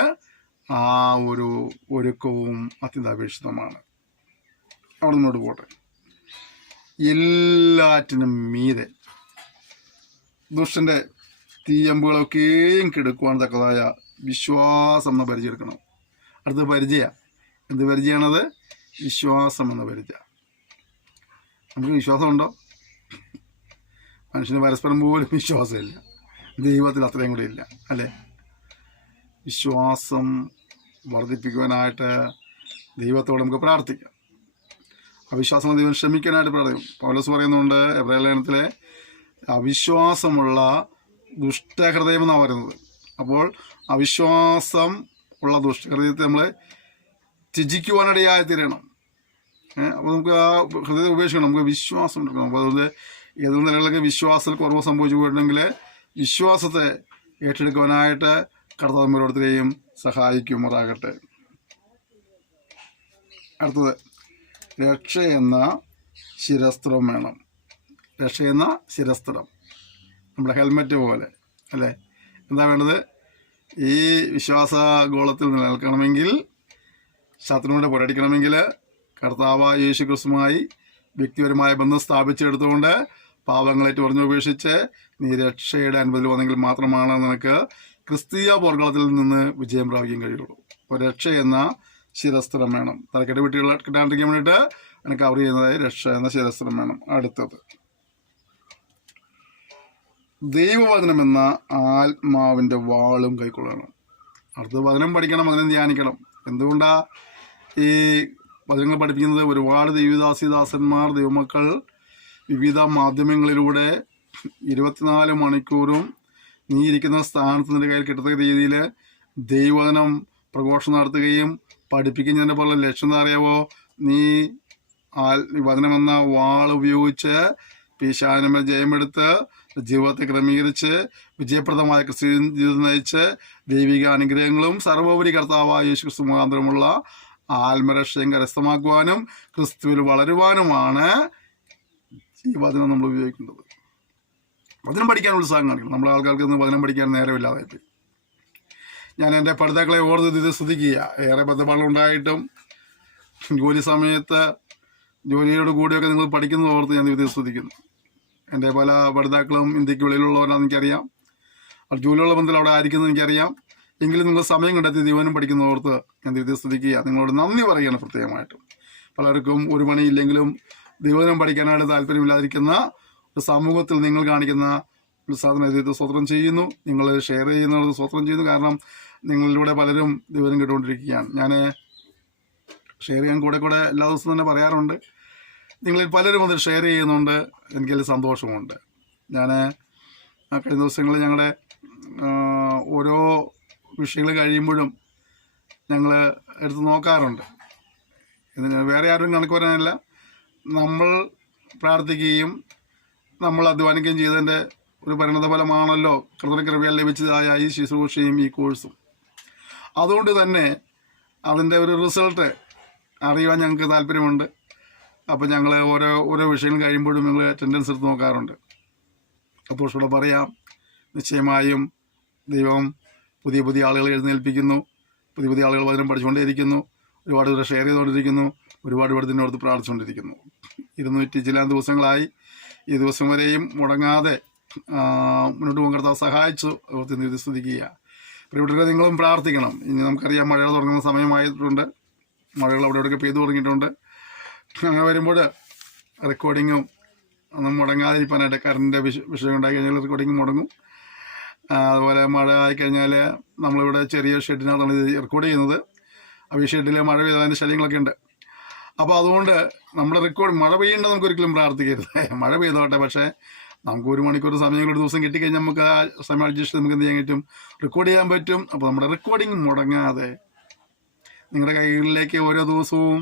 ആ ഒരു ഒരുക്കവും അത്യന്താപേക്ഷിതമാണ്. അവിടെ നിന്നോട്ട് പോട്ടെ. എല്ലാറ്റിനും മീതെ ദുഷ്ടൻ്റെ തീയമ്പുകളൊക്കെയും കെടുക്കുവാൻ തക്കതായ വിശ്വാസം എന്ന പരിചയം എടുക്കണം. അടുത്ത പരിചയമാണ്. എന്ത് പരിചയമാണത്? വിശ്വാസം എന്ന പരിചയം. നമുക്ക് വിശ്വാസമുണ്ടോ? മനുഷ്യന് പരസ്പരം പോലും വിശ്വാസമില്ല. ദൈവത്തിൽ അത്രയും കൂടി ഇല്ല അല്ലേ. വിശ്വാസം വർദ്ധിപ്പിക്കുവാനായിട്ട് ദൈവത്തോട് നമുക്ക് പ്രാർത്ഥിക്കാം. അവിശ്വാസം ദൈവം ക്ഷമിക്കാനായിട്ട് പ്രാർത്ഥിക്കും. പൗലോസ് പറയുന്നുണ്ട് എബ്രായ ലേഖനത്തിലെ അവിശ്വാസമുള്ള ദുഷ്ടഹൃദയം എന്നാണ് പറയുന്നത്. അപ്പോൾ അവിശ്വാസം ഉള്ള ദുഷ്ടഹൃദയത്തെ നമ്മൾ ത്യജിക്കുവാനിടയായി തീരണം. അപ്പോൾ നമുക്ക് ആ ഹൃദയത്തെ ഉപേക്ഷിക്കണം. നമുക്ക് വിശ്വാസം എടുക്കണം. അപ്പോൾ അതുകൊണ്ട് ഏതൊരു നിലകളിലൊക്കെ വിശ്വാസത്തിൽ കുറവ് സംഭവിച്ചു പോയിട്ടുണ്ടെങ്കിൽ വിശ്വാസത്തെ ഏറ്റെടുക്കുവാനായിട്ട് കർത്താവ് ഓരോരുത്തരെയും സഹായിക്കുമാറാകട്ടെ. അടുത്തത്, രക്ഷയെന്ന ശിരസ്ത്രം വേണം. രക്ഷയെന്ന ശിരസ്ത്രം, നമ്മുടെ ഹെൽമെറ്റ് പോലെ അല്ലേ. എന്താ വേണ്ടത്? ഈ വിശ്വാസ ഗോളത്തിൽ നിലനിൽക്കണമെങ്കിൽ, ശത്രുവിനെ പോരടിക്കണമെങ്കിൽ കർത്താവ് യേശു ക്രിസ്തുവുമായി വ്യക്തിപരമായ ബന്ധം സ്ഥാപിച്ചെടുത്തുകൊണ്ട് പാപങ്ങളേറ്റ് ഉപേക്ഷിച്ച് നീ രക്ഷയുടെ അനുഭവത്തിൽ വന്നെങ്കിൽ മാത്രമാണ് നിനക്ക് ക്രിസ്തീയ പോർക്കളത്തിൽ നിന്ന് വിജയം പ്രാപിക്കാൻ കഴിയുള്ളൂ. അപ്പോൾ രക്ഷ എന്ന ശിരസ്ത്രം വേണം. തലക്കെട്ട് വീട്ടുകൾ കിട്ടാണ്ടിരിക്കാൻ വേണ്ടിയിട്ട് എനിക്ക് കവർ ചെയ്യുന്നതായി രക്ഷ എന്ന ശിരസ്ത്രം വേണം. അടുത്തത്, ദൈവവചനം എന്ന ആത്മാവിൻ്റെ വാളും കൈക്കൊള്ളണം. അടുത്തത് വചനം പഠിക്കണം, വചനം ധ്യാനിക്കണം. എന്തുകൊണ്ടാ ഈ വചനങ്ങൾ പഠിപ്പിക്കുന്നത്? ഒരുപാട് ദൈവദാസിദാസന്മാർ, ദൈവമക്കൾ വിവിധ മാധ്യമങ്ങളിലൂടെ 24 മണിക്കൂറും നീ ഇരിക്കുന്ന സ്ഥാനത്ത് നിന്റെ കയ്യിൽ കിട്ടത്തക്ക രീതിയിൽ ദൈവവചനം പ്രഘോഷണം നടത്തുകയും പഠിപ്പിക്കുന്നതിൻ്റെ പോലെ ലക്ഷ്യം എന്താ അറിയാവോ? നീ വചനമെന്ന വാൾ ഉപയോഗിച്ച് പിശാചിന്മേൽ ജയമെടുത്ത് ജീവിതത്തെ ക്രമീകരിച്ച് വിജയപ്രദമായ ക്രിസ്ത്യൻ ജീവിതം നയിച്ച് ദൈവിക അനുഗ്രഹങ്ങളും സർവോപരി കർത്താവായ യേശു ക്രിസ്തു മുഖാന്തരമുള്ള ആത്മരക്ഷയും കരസ്ഥമാക്കുവാനും ക്രിസ്തുവിൽ വളരുവാനുമാണ് ഈ വചനം നമ്മൾ ഉപയോഗിക്കേണ്ടത്. വചനം പഠിക്കാനുള്ള ഉത്സാഹം കാണിക്കണം. നമ്മളെ ആൾക്കാർക്ക് ഇന്ന് വചനം പഠിക്കാൻ നേരമില്ലാതായിട്ട് ഞാൻ എൻ്റെ പഠിതാക്കളെ ഓർത്ത് ഇത് സ്തുതിക്കുക. ഏറെ ബന്ധപ്പാടുണ്ടായിട്ടും ജോലി സമയത്ത് ജോലിയോട് കൂടിയൊക്കെ നിങ്ങൾ പഠിക്കുന്നത് ഓർത്ത് ഞാൻ ഇത് സ്തുതിക്കുന്നു. എൻ്റെ പല പഠിതാക്കളും ഇന്ത്യക്ക് വെളിയിലുള്ളവരാണെന്ന് എനിക്കറിയാം. അവർ ജോലിയുള്ള ബന്ധത്തിൽ അവിടെ ആയിരിക്കുന്നത് എനിക്കറിയാം. എങ്കിലും നിങ്ങൾ സമയം കണ്ടെത്തി ദൈവനും പഠിക്കുന്ന ഓർത്ത് ഞാൻ ഇത് സ്തുതിക്കുക. നിങ്ങളോട് നന്ദി പറയുകയാണ് പ്രത്യേകമായിട്ടും. പലർക്കും ഒരു പണിയില്ലെങ്കിലും ദൈവനം പഠിക്കാനായിട്ട് താല്പര്യമില്ലാതിരിക്കുന്ന ഒരു സമൂഹത്തിൽ നിങ്ങൾ കാണിക്കുന്ന ഉത്സാഹത്തിന് ദൈവത്തെ സ്വത്രം ചെയ്യുന്നു. നിങ്ങൾ ഷെയർ ചെയ്യുന്നത് സ്വത്രം ചെയ്യുന്നു. കാരണം നിങ്ങളിലൂടെ പലരും ദൈവനം കേട്ടുകൊണ്ടിരിക്കുകയാണ്. ഞാൻ ഷെയർ ചെയ്യാൻ കൂടെ എല്ലാ ദിവസവും തന്നെ പറയാറുണ്ട്. നിങ്ങളിൽ പലരും അത് ഷെയർ ചെയ്യുന്നുണ്ട്. എനിക്കതിൽ സന്തോഷമുണ്ട്. ഞാൻ കഴിഞ്ഞ ദിവസങ്ങളിൽ ഞങ്ങളുടെ ഓരോ വിഷയങ്ങൾ കഴിയുമ്പോഴും ഞങ്ങൾ എടുത്ത് നോക്കാറുണ്ട്. ഇതിന് വേറെ ആരും കണക്ക് പറയാനല്ല, നമ്മൾ പ്രാർത്ഥിക്കുകയും നമ്മൾ അധ്വാനിക്കുകയും ചെയ്തതിൻ്റെ ഒരു പരിണതഫലമാണല്ലോ കൃതജ്ഞകൃപയാൽ ലഭിച്ചതായ ഈ ശുശ്രൂഷയും ഈ കോഴ്സും. അതുകൊണ്ട് തന്നെ അതിൻ്റെ ഒരു റിസൾട്ട് അറിയുവാൻ ഞങ്ങൾക്ക് താല്പര്യമുണ്ട്. അപ്പോൾ ഞങ്ങൾ ഓരോ വിഷയങ്ങൾ കഴിയുമ്പോഴും ഞങ്ങൾ അറ്റൻഡൻസ് എടുത്ത് നോക്കാറുണ്ട്. അപ്പോൾ കൂടെ പറയാം, നിശ്ചയമായും ദൈവം പുതിയ ആളുകൾ എഴുന്നേൽപ്പിക്കുന്നു. പുതിയ ആളുകൾ വചനം പഠിച്ചുകൊണ്ടേയിരിക്കുന്നു. ഒരുപാട് പേരെ ഷെയർ ചെയ്തുകൊണ്ടിരിക്കുന്നു. ഒരുപാട് പേർ ഇതിനോടത്ത് പ്രാർത്ഥിച്ചുകൊണ്ടിരിക്കുന്നു. 200 ചില ദിവസങ്ങളായി ഈ ദിവസം വരെയും മുടങ്ങാതെ മുന്നോട്ട് പോകാൻ കർത്താവ് സഹായിച്ചു. ഓർത്ത് സ്തുതിക്കുക. പ്രിയപ്പെട്ടവരെ, നിങ്ങളും പ്രാർത്ഥിക്കണം. ഇനി നമുക്കറിയാം മഴകൾ തുടങ്ങുന്ന സമയമായിട്ടുണ്ട്. മഴകൾ അവിടെ ഇവിടെയൊക്കെ പെയ്തു തുടങ്ങിയിട്ടുണ്ട്. അങ്ങനെ വരുമ്പോൾ റെക്കോർഡിങ്ങും ഒന്നും മുടങ്ങാതിരിക്കാനായിട്ട് കറണ്ടിൻ്റെ വിഷയം ഉണ്ടായി കഴിഞ്ഞാൽ റെക്കോർഡിങ് മുടങ്ങും. അതുപോലെ മഴ ആയിക്കഴിഞ്ഞാൽ നമ്മളിവിടെ ചെറിയ ഷെഡിനകത്താണ് ഇത് റെക്കോർഡ് ചെയ്യുന്നത്. അപ്പോൾ ഈ ഷെഡിൽ മഴ പെയ്തതിൻ്റെ ശല്യങ്ങളൊക്കെ ഉണ്ട്. അപ്പോൾ അതുകൊണ്ട് നമ്മുടെ മഴ പെയ്യേണ്ടത് നമുക്കൊരിക്കലും പ്രാർത്ഥിക്കരുത്. മഴ പെയ്തോട്ടെ, പക്ഷേ നമുക്ക് 1 മണിക്കൂർ സമയം ഒരു ദിവസം കിട്ടിക്കഴിഞ്ഞാൽ നമുക്ക് ആ സമയം അഡ്ജസ്റ്റ് നമുക്ക് എന്ത് ചെയ്യാൻ പറ്റും, റെക്കോർഡ് ചെയ്യാൻ പറ്റും. അപ്പോൾ നമ്മുടെ റെക്കോർഡിങ് മുടങ്ങാതെ നിങ്ങളുടെ കൈകളിലേക്ക് ഓരോ ദിവസവും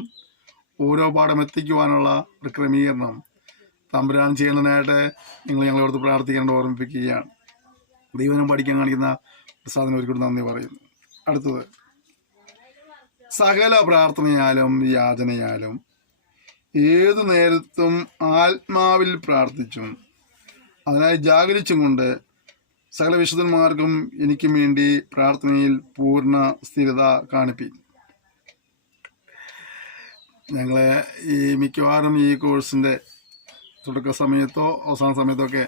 ഓരോ പാഠം എത്തിക്കുവാനുള്ള ഒരു ക്രമീകരണം തമ്പുരാൻ ചെയ്യുന്നതിനായിട്ട് നിങ്ങൾ ഞങ്ങളോട് പ്രാർത്ഥിക്കേണ്ട ഓർമ്മിപ്പിക്കുകയാണ്. ദൈവനം പഠിക്കാൻ കാണിക്കുന്ന പ്രസാദനം ഒരിക്കലും നന്ദി പറയുന്നു. അടുത്തത്, സകല പ്രാർത്ഥനയാലും യാചനയാലും ഏതു നേരത്തും ആത്മാവിൽ പ്രാർത്ഥിച്ചും അതിനായി ജാഗരിച്ചും കൊണ്ട് സകല വിശുദ്ധന്മാർക്കും എനിക്കും വേണ്ടി പ്രാർത്ഥനയിൽ പൂർണ്ണ സ്ഥിരത കാണിപ്പി. ഞങ്ങളെ ഈ മിക്കവാറും ഈ കോഴ്സിൻ്റെ തുടക്ക സമയത്തോ അവസാന സമയത്തോ ഒക്കെ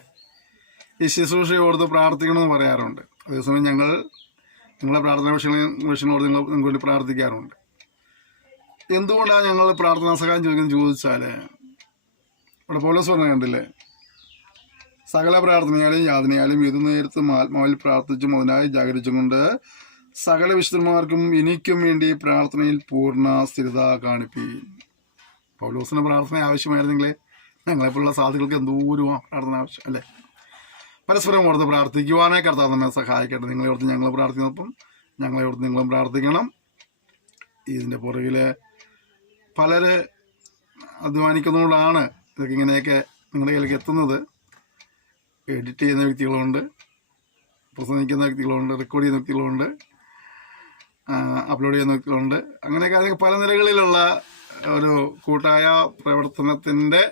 ഈ ശുശ്രൂഷയോട് പ്രാർത്ഥിക്കണമെന്ന് പറയാറുണ്ട്. അതേസമയം നിങ്ങളെ പ്രാർത്ഥന വിഷയങ്ങളോട് നിങ്ങൾക്ക് വേണ്ടി പ്രാർത്ഥിക്കാറുണ്ട്. എന്തുകൊണ്ടാണ് ഞങ്ങൾ പ്രാർത്ഥനാ സഹായം ചോദിച്ചാൽ ഇവിടെ പൗലോസ് പറഞ്ഞ കണ്ടില്ലേ, സകല പ്രാർത്ഥനയാലും യാതനയാലും ഏതു നേരത്തും ആത്മാവിൽ പ്രാർത്ഥിച്ചും അതിനായി ജാഗരിച്ചും കൊണ്ട് സകല വിശുദ്ധന്മാർക്കും എനിക്കും വേണ്ടി പ്രാർത്ഥനയിൽ പൂർണ്ണ സ്ഥിരത കാണിപ്പീൻ. പൗലോസിന് പ്രാർത്ഥന ആവശ്യമായിരുന്നെങ്കിൽ ഞങ്ങളെപ്പോലുള്ള സാധുക്കൾക്ക് എന്തോരമാണ് പ്രാർത്ഥന ആവശ്യം അല്ലേ? പരസ്പരം ഓർത്ത് പ്രാർത്ഥിക്കുവാനേ കർത്താവ് നമ്മെ സഹായിക്കട്ടെ. നിങ്ങളെ ഓർത്ത് ഞങ്ങൾ പ്രാർത്ഥിക്കുന്നപ്പം ഞങ്ങളെ ഓർത്ത് നിങ്ങളും പ്രാർത്ഥിക്കണം. ഇതിൻ്റെ പുറകിൽ പലര് അധ്വാനിക്കുന്നതുകൊണ്ടാണ് ഇതൊക്കെ ഇങ്ങനെയൊക്കെ നിങ്ങളുടെ കയ്യിലേക്ക് എത്തുന്നത്. എഡിറ്റ് ചെയ്യുന്ന വ്യക്തികളുണ്ട്, പ്രസംഗിക്കുന്ന വ്യക്തികളുണ്ട്, റെക്കോർഡ് ചെയ്യുന്ന വ്യക്തികളുണ്ട്, അപ്ലോഡ് ചെയ്യുന്ന വ്യക്തികളുണ്ട്. അങ്ങനെയൊക്കെ പല നിലകളിലുള്ള ഒരു കൂട്ടായ പ്രവർത്തനത്തിൻ്റെ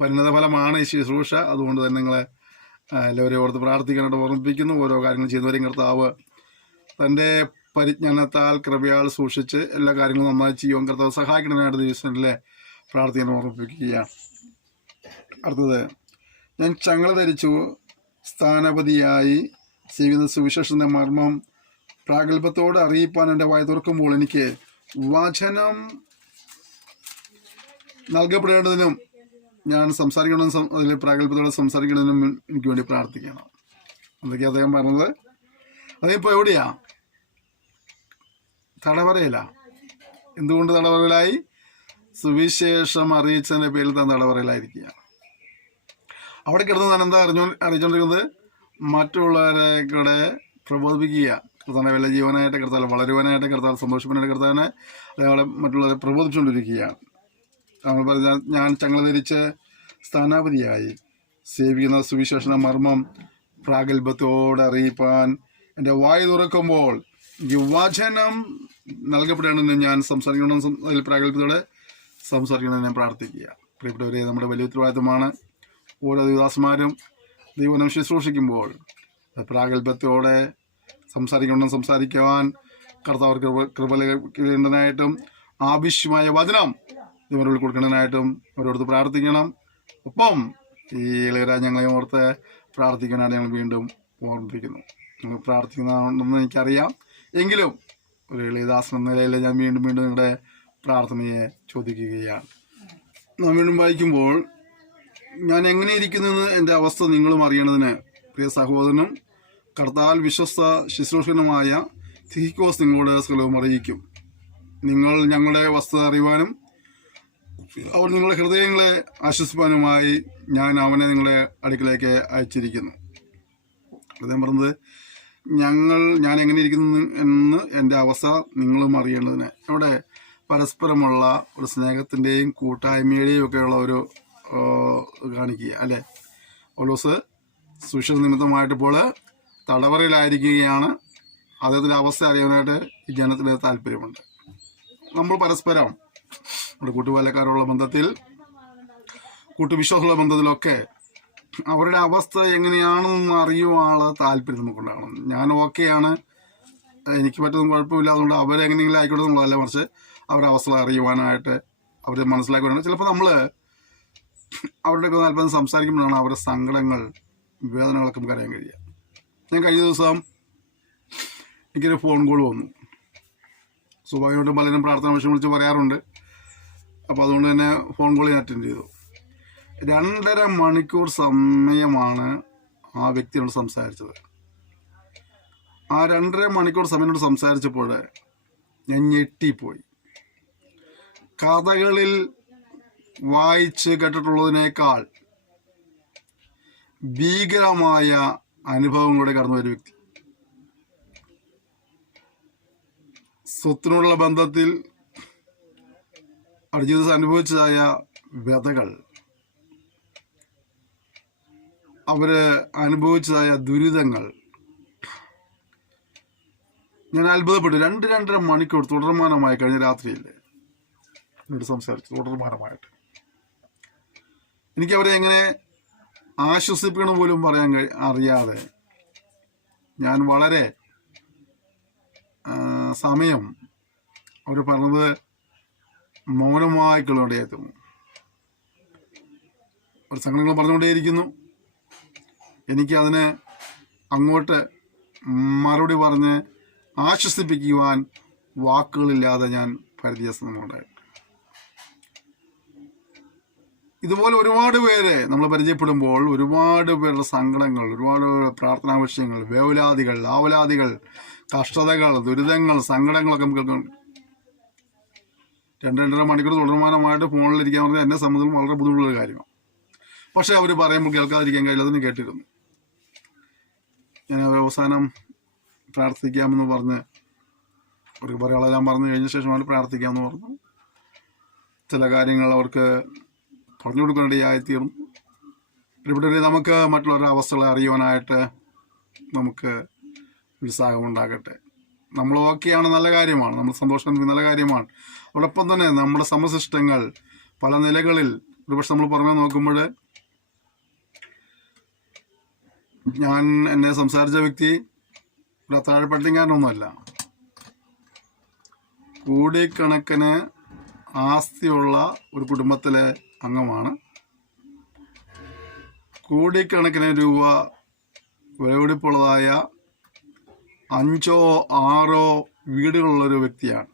പരിണത ഫലമാണ് ഈ ശുശ്രൂഷ. അതുകൊണ്ട് തന്നെ നിങ്ങളെ എല്ലാവരെയും ഓർത്ത് പ്രാർത്ഥിക്കാനായിട്ട് ഓർമ്മിപ്പിക്കുന്നു. ഓരോ കാര്യങ്ങൾ ചെയ്യുന്നവരെയും കർത്താവ് തൻ്റെ പരിജ്ഞാനത്താൽ കൃപയാൽ സൂക്ഷിച്ച് എല്ലാ കാര്യങ്ങളും നന്നായി ചെയ്യുവാൻ കർത്താവ് സഹായിക്കണമായിട്ട് ദിവസത്തിലെ പ്രാർത്ഥന ഓർമ്മിപ്പിക്കുകയാണ്. അടുത്തത്, ഞാൻ ചങ്ങല ധരിച്ചു സ്ഥാനപതിയായി ജീവിത സുവിശേഷത്തിൻ്റെ മർമ്മം പ്രാഗൽഭ്യത്തോടെ അറിയിപ്പാൻ എൻ്റെ വായ തുറക്കുമ്പോൾ എനിക്ക് വചനം നൽകപ്പെടേണ്ടതിനും ഞാൻ സംസാരിക്കണമെന്നും അതിൽ പ്രാഗൽഭ്യത്തോടെ സംസാരിക്കണമെന്നും എനിക്ക് വേണ്ടി പ്രാർത്ഥിക്കണം. എന്തൊക്കെയാണ് അദ്ദേഹം പറഞ്ഞത്? അതിപ്പോൾ എവിടെയാ? തടവറയില്ല. എന്തുകൊണ്ട് തടവറയിലായി? സുവിശേഷം അറിയിച്ചതിൻ്റെ പേരിൽ താൻ തടവറയിലായിരിക്കുക. അവിടെ കിടന്ന് താൻ എന്താ അറിയിച്ചുകൊണ്ടിരിക്കുന്നത്? മറ്റുള്ളവരെ കൂടെ പ്രബോധിപ്പിക്കുക. കർത്താവിനെ വല്ല ജീവനായിട്ട്, കർത്താവ് വളരുവാനായിട്ട്, കർത്താവ് സന്തോഷിപ്പാനായിട്ട് കർത്താവിനെ അതേപോലെ മറ്റുള്ളവരെ പ്രബോധിപ്പിച്ചുകൊണ്ടിരിക്കുകയാണ്. നമ്മൾ പറഞ്ഞ ഞാൻ ചങ്ങല ധരിച്ച് സ്ഥാനാപതിയായി സേവിക്കുന്ന സുവിശേഷ മർമ്മം പ്രാഗൽഭ്യത്തോടെ അറിയിപ്പാൻ എൻ്റെ വായ തുറക്കുമ്പോൾ ഈ വചനം നൽകപ്പെടേണ്ടതിന് ഞാൻ സംസാരിക്കണം. അതിൽ പ്രാഗൽഭ്യത്തോടെ സംസാരിക്കണമെന്ന് ഞാൻ പ്രാർത്ഥിക്കുക. പ്രിയപ്പെട്ടവരെ, നമ്മുടെ വലിയ ഉത്തരവാദിത്തമാണ്. ഓരോ ദൈവദാസന്മാരും ദൈവനം ശുശ്രൂഷിക്കുമ്പോൾ പ്രാഗൽഭ്യത്തോടെ സംസാരിക്കുവാൻ കർത്താവ് കൃപ ലഭിക്കുന്നതിനായിട്ടും ആവശ്യമായ വചനം ഇവരോട് കൊടുക്കുന്നതിനായിട്ടും അവരോടത്ത് പ്രാർത്ഥിക്കണം. ഒപ്പം ഈ ഇളയരാജ്ഞങ്ങളെ ഓർത്ത് പ്രാർത്ഥിക്കാനായിട്ട് ഞങ്ങൾ വീണ്ടും ഓർമ്മിപ്പിക്കുന്നു. നിങ്ങൾ പ്രാർത്ഥിക്കുന്നതാണെന്ന് എനിക്കറിയാം. എങ്കിലും ഒരു ഇളയദാസൻ എന്ന നിലയിൽ ഞാൻ വീണ്ടും നിങ്ങളുടെ പ്രാർത്ഥനയെ ചോദിക്കുകയാണ്. നാം വീണ്ടും വായിക്കുമ്പോൾ, ഞാൻ എങ്ങനെ ഇരിക്കുന്നെന്ന് എൻ്റെ അവസ്ഥ നിങ്ങളും അറിയണതിന് പ്രിയ സഹോദരനും കർത്താൽ വിശ്വസ്ത ശുശ്രൂഷകനുമായ തിഹിക്കോസ് നിങ്ങളോട് സ്ഥലവും അറിയിക്കും. നിങ്ങൾ ഞങ്ങളുടെ വസ്തുത അറിയുവാനും അവർ നിങ്ങളുടെ ഹൃദയങ്ങളെ ആശ്വസിപ്പാനുമായി ഞാൻ അവനെ നിങ്ങളുടെ അടുക്കിലേക്ക് അയച്ചിരിക്കുന്നു. അദ്ദേഹം പറഞ്ഞത്, ഞാൻ എങ്ങനെ ഇരിക്കുന്നു എന്ന് എൻ്റെ അവസ്ഥ നിങ്ങളും അറിയേണ്ടതിന്. അവിടെ പരസ്പരമുള്ള ഒരു സ്നേഹത്തിൻ്റെയും കൂട്ടായ്മയുടെയും ഒക്കെയുള്ള ഒരു കാണിക്കുക അല്ലേ? പൗലോസ് സുവിശേഷ നിമിത്തമായിട്ട് ഇപ്പോൾ തടവറയിലായിരിക്കുകയാണ്. അദ്ദേഹത്തിൻ്റെ അവസ്ഥ അറിയാനായിട്ട് ഈ ജനത്തിന് താല്പര്യമുണ്ട്. നമ്മൾ പരസ്പരം നമ്മുടെ കൂട്ടുവേലക്കാരുള്ള ബന്ധത്തിൽ, കൂട്ടുവിശ്വാസമുള്ള ബന്ധത്തിലൊക്കെ അവരുടെ അവസ്ഥ എങ്ങനെയാണെന്ന് അറിയുവാനുള്ള താല്പര്യം നമുക്കുണ്ടാകണം. ഞാൻ ഓക്കെയാണ്, എനിക്ക് പറ്റുന്ന കുഴപ്പമില്ല, അതുകൊണ്ട് അവരെങ്ങനെയെങ്കിലും ആയിക്കോട്ടെ എന്നുള്ളതല്ല, മറിച്ച് അവരുടെ അവസ്ഥ അറിയുവാനായിട്ട് അവർ മനസ്സിലാക്കുവാനാണ്. ചിലപ്പോൾ നമ്മൾ അവരുടെയൊക്കെ താല്പര്യം സംസാരിക്കുമ്പോഴാണ് അവരുടെ സങ്കടങ്ങൾ, വേദനകളൊക്കെ നമുക്ക് അറിയാൻ കഴിയുക. ഞാൻ കഴിഞ്ഞ ദിവസം എനിക്കൊരു ഫോൺ കോൾ വന്നു. സ്വാഭാവികമായിട്ടും പലരും പ്രാർത്ഥന വിഷയം വിളിച്ച് പറയാറുണ്ട്. അപ്പോൾ അതുകൊണ്ട് തന്നെ ഫോൺ കോൾ ഞാൻ അറ്റൻഡ് ചെയ്തു. 2.5 മണിക്കൂർ സമയമാണ് ആ വ്യക്തിയോട് സംസാരിച്ചത്. ആ 2.5 മണിക്കൂർ സമയത്തോട് സംസാരിച്ചപ്പോൾ ഞാൻ ഞെട്ടിപ്പോയി. കഥകളിൽ വായിച്ച് കേട്ടിട്ടുള്ളതിനേക്കാൾ ഭീകരമായ അനുഭവങ്ങളുടെ കടന്നു ഒരു വ്യക്തി. സ്വത്തിനോടുള്ള ബന്ധത്തിൽ അവർ ജീവിതത്തിൽ അനുഭവിച്ചതായ വ്യതകൾ, അവര് അനുഭവിച്ചതായ ദുരിതങ്ങൾ, ഞാൻ അത്ഭുതപ്പെട്ടു. 2.5 മണിക്കൂർ തുടർമാനമായി കഴിഞ്ഞ രാത്രിയിൽ എന്നോട് സംസാരിച്ചു. തുടർമാനമായിട്ട് എനിക്ക് അവരെ എങ്ങനെ ആശ്വസിപ്പിക്കണം പോലും പറയാൻ അറിയാതെ ഞാൻ വളരെ സമയം അവർ പറഞ്ഞത് മൗനമായി കേൾക്കേണ്ടിയെത്തുന്നു. ഒരു സംഘടനകൾ പറഞ്ഞുകൊണ്ടേയിരിക്കുന്നു. എനിക്കതിന് അങ്ങോട്ട് മറുപടി പറഞ്ഞ് ആശ്വസിപ്പിക്കുവാൻ വാക്കുകളില്ലാതെ ഞാൻ പരിചയമുണ്ടായി. ഇതുപോലെ ഒരുപാട് പേരെ നമ്മൾ പരിചയപ്പെടുമ്പോൾ ഒരുപാട് പേരുടെ സങ്കടങ്ങൾ, ഒരുപാട് പ്രാർത്ഥനാ വിഷയങ്ങൾ, വേവലാതികൾ, ആവലാതികൾ, കഷ്ടതകൾ, ദുരിതങ്ങൾ, സങ്കടങ്ങളൊക്കെ നമുക്ക് 2.5 മണിക്കൂർ തുടർമാനമായിട്ട് ഫോണിലിരിക്കാൻ പറഞ്ഞാൽ എന്നെ സംബന്ധിച്ച് വളരെ ബുദ്ധിമുട്ടുള്ള കാര്യമാണ്. പക്ഷെ അവർ പറയുമ്പോൾ കേൾക്കാതിരിക്കാൻ കഴിയില്ല. അതിന് കേട്ടിരുന്നു. ഞാൻ അവസാനം പ്രാർത്ഥിക്കാമെന്ന് പറഞ്ഞ് അവർക്ക് പറയാനുള്ള ഞാൻ പറഞ്ഞു കഴിഞ്ഞ ശേഷം അവർ പ്രാർത്ഥിക്കാമെന്ന് പറഞ്ഞു. ചില കാര്യങ്ങൾ അവർക്ക് പറഞ്ഞു കൊടുക്കേണ്ടതായിത്തീർന്നു. ഇവിടെ നമുക്ക് മറ്റുള്ളവരുടെ അവസ്ഥകളെ അറിയുവാനായിട്ട് നമുക്ക് ഉത്സാഹമുണ്ടാകട്ടെ. നമ്മൾ ഓക്കെയാണ്, നല്ല കാര്യമാണ്. നമ്മൾ സന്തോഷം നല്ല കാര്യമാണ്. അതോടൊപ്പം തന്നെ നമ്മുടെ സമശിഷ്ടങ്ങൾ പല നിലകളിൽ ഒരുപക്ഷെ നമ്മൾ പുറമെ നോക്കുമ്പോൾ ഞാൻ എന്നെ സംസാരിച്ച വ്യക്തി ഒരു താഴെപ്പട്ടിക്കാരനൊന്നുമല്ല. കോടിക്കണക്കിന് ആസ്തിയുള്ള ഒരു കുടുംബത്തിലെ അംഗമാണ്. കോടിക്കണക്കിന് രൂപ വിലപിടിപ്പുള്ളതായ 5 or 6 വീടുകളുള്ളൊരു വ്യക്തിയാണ്.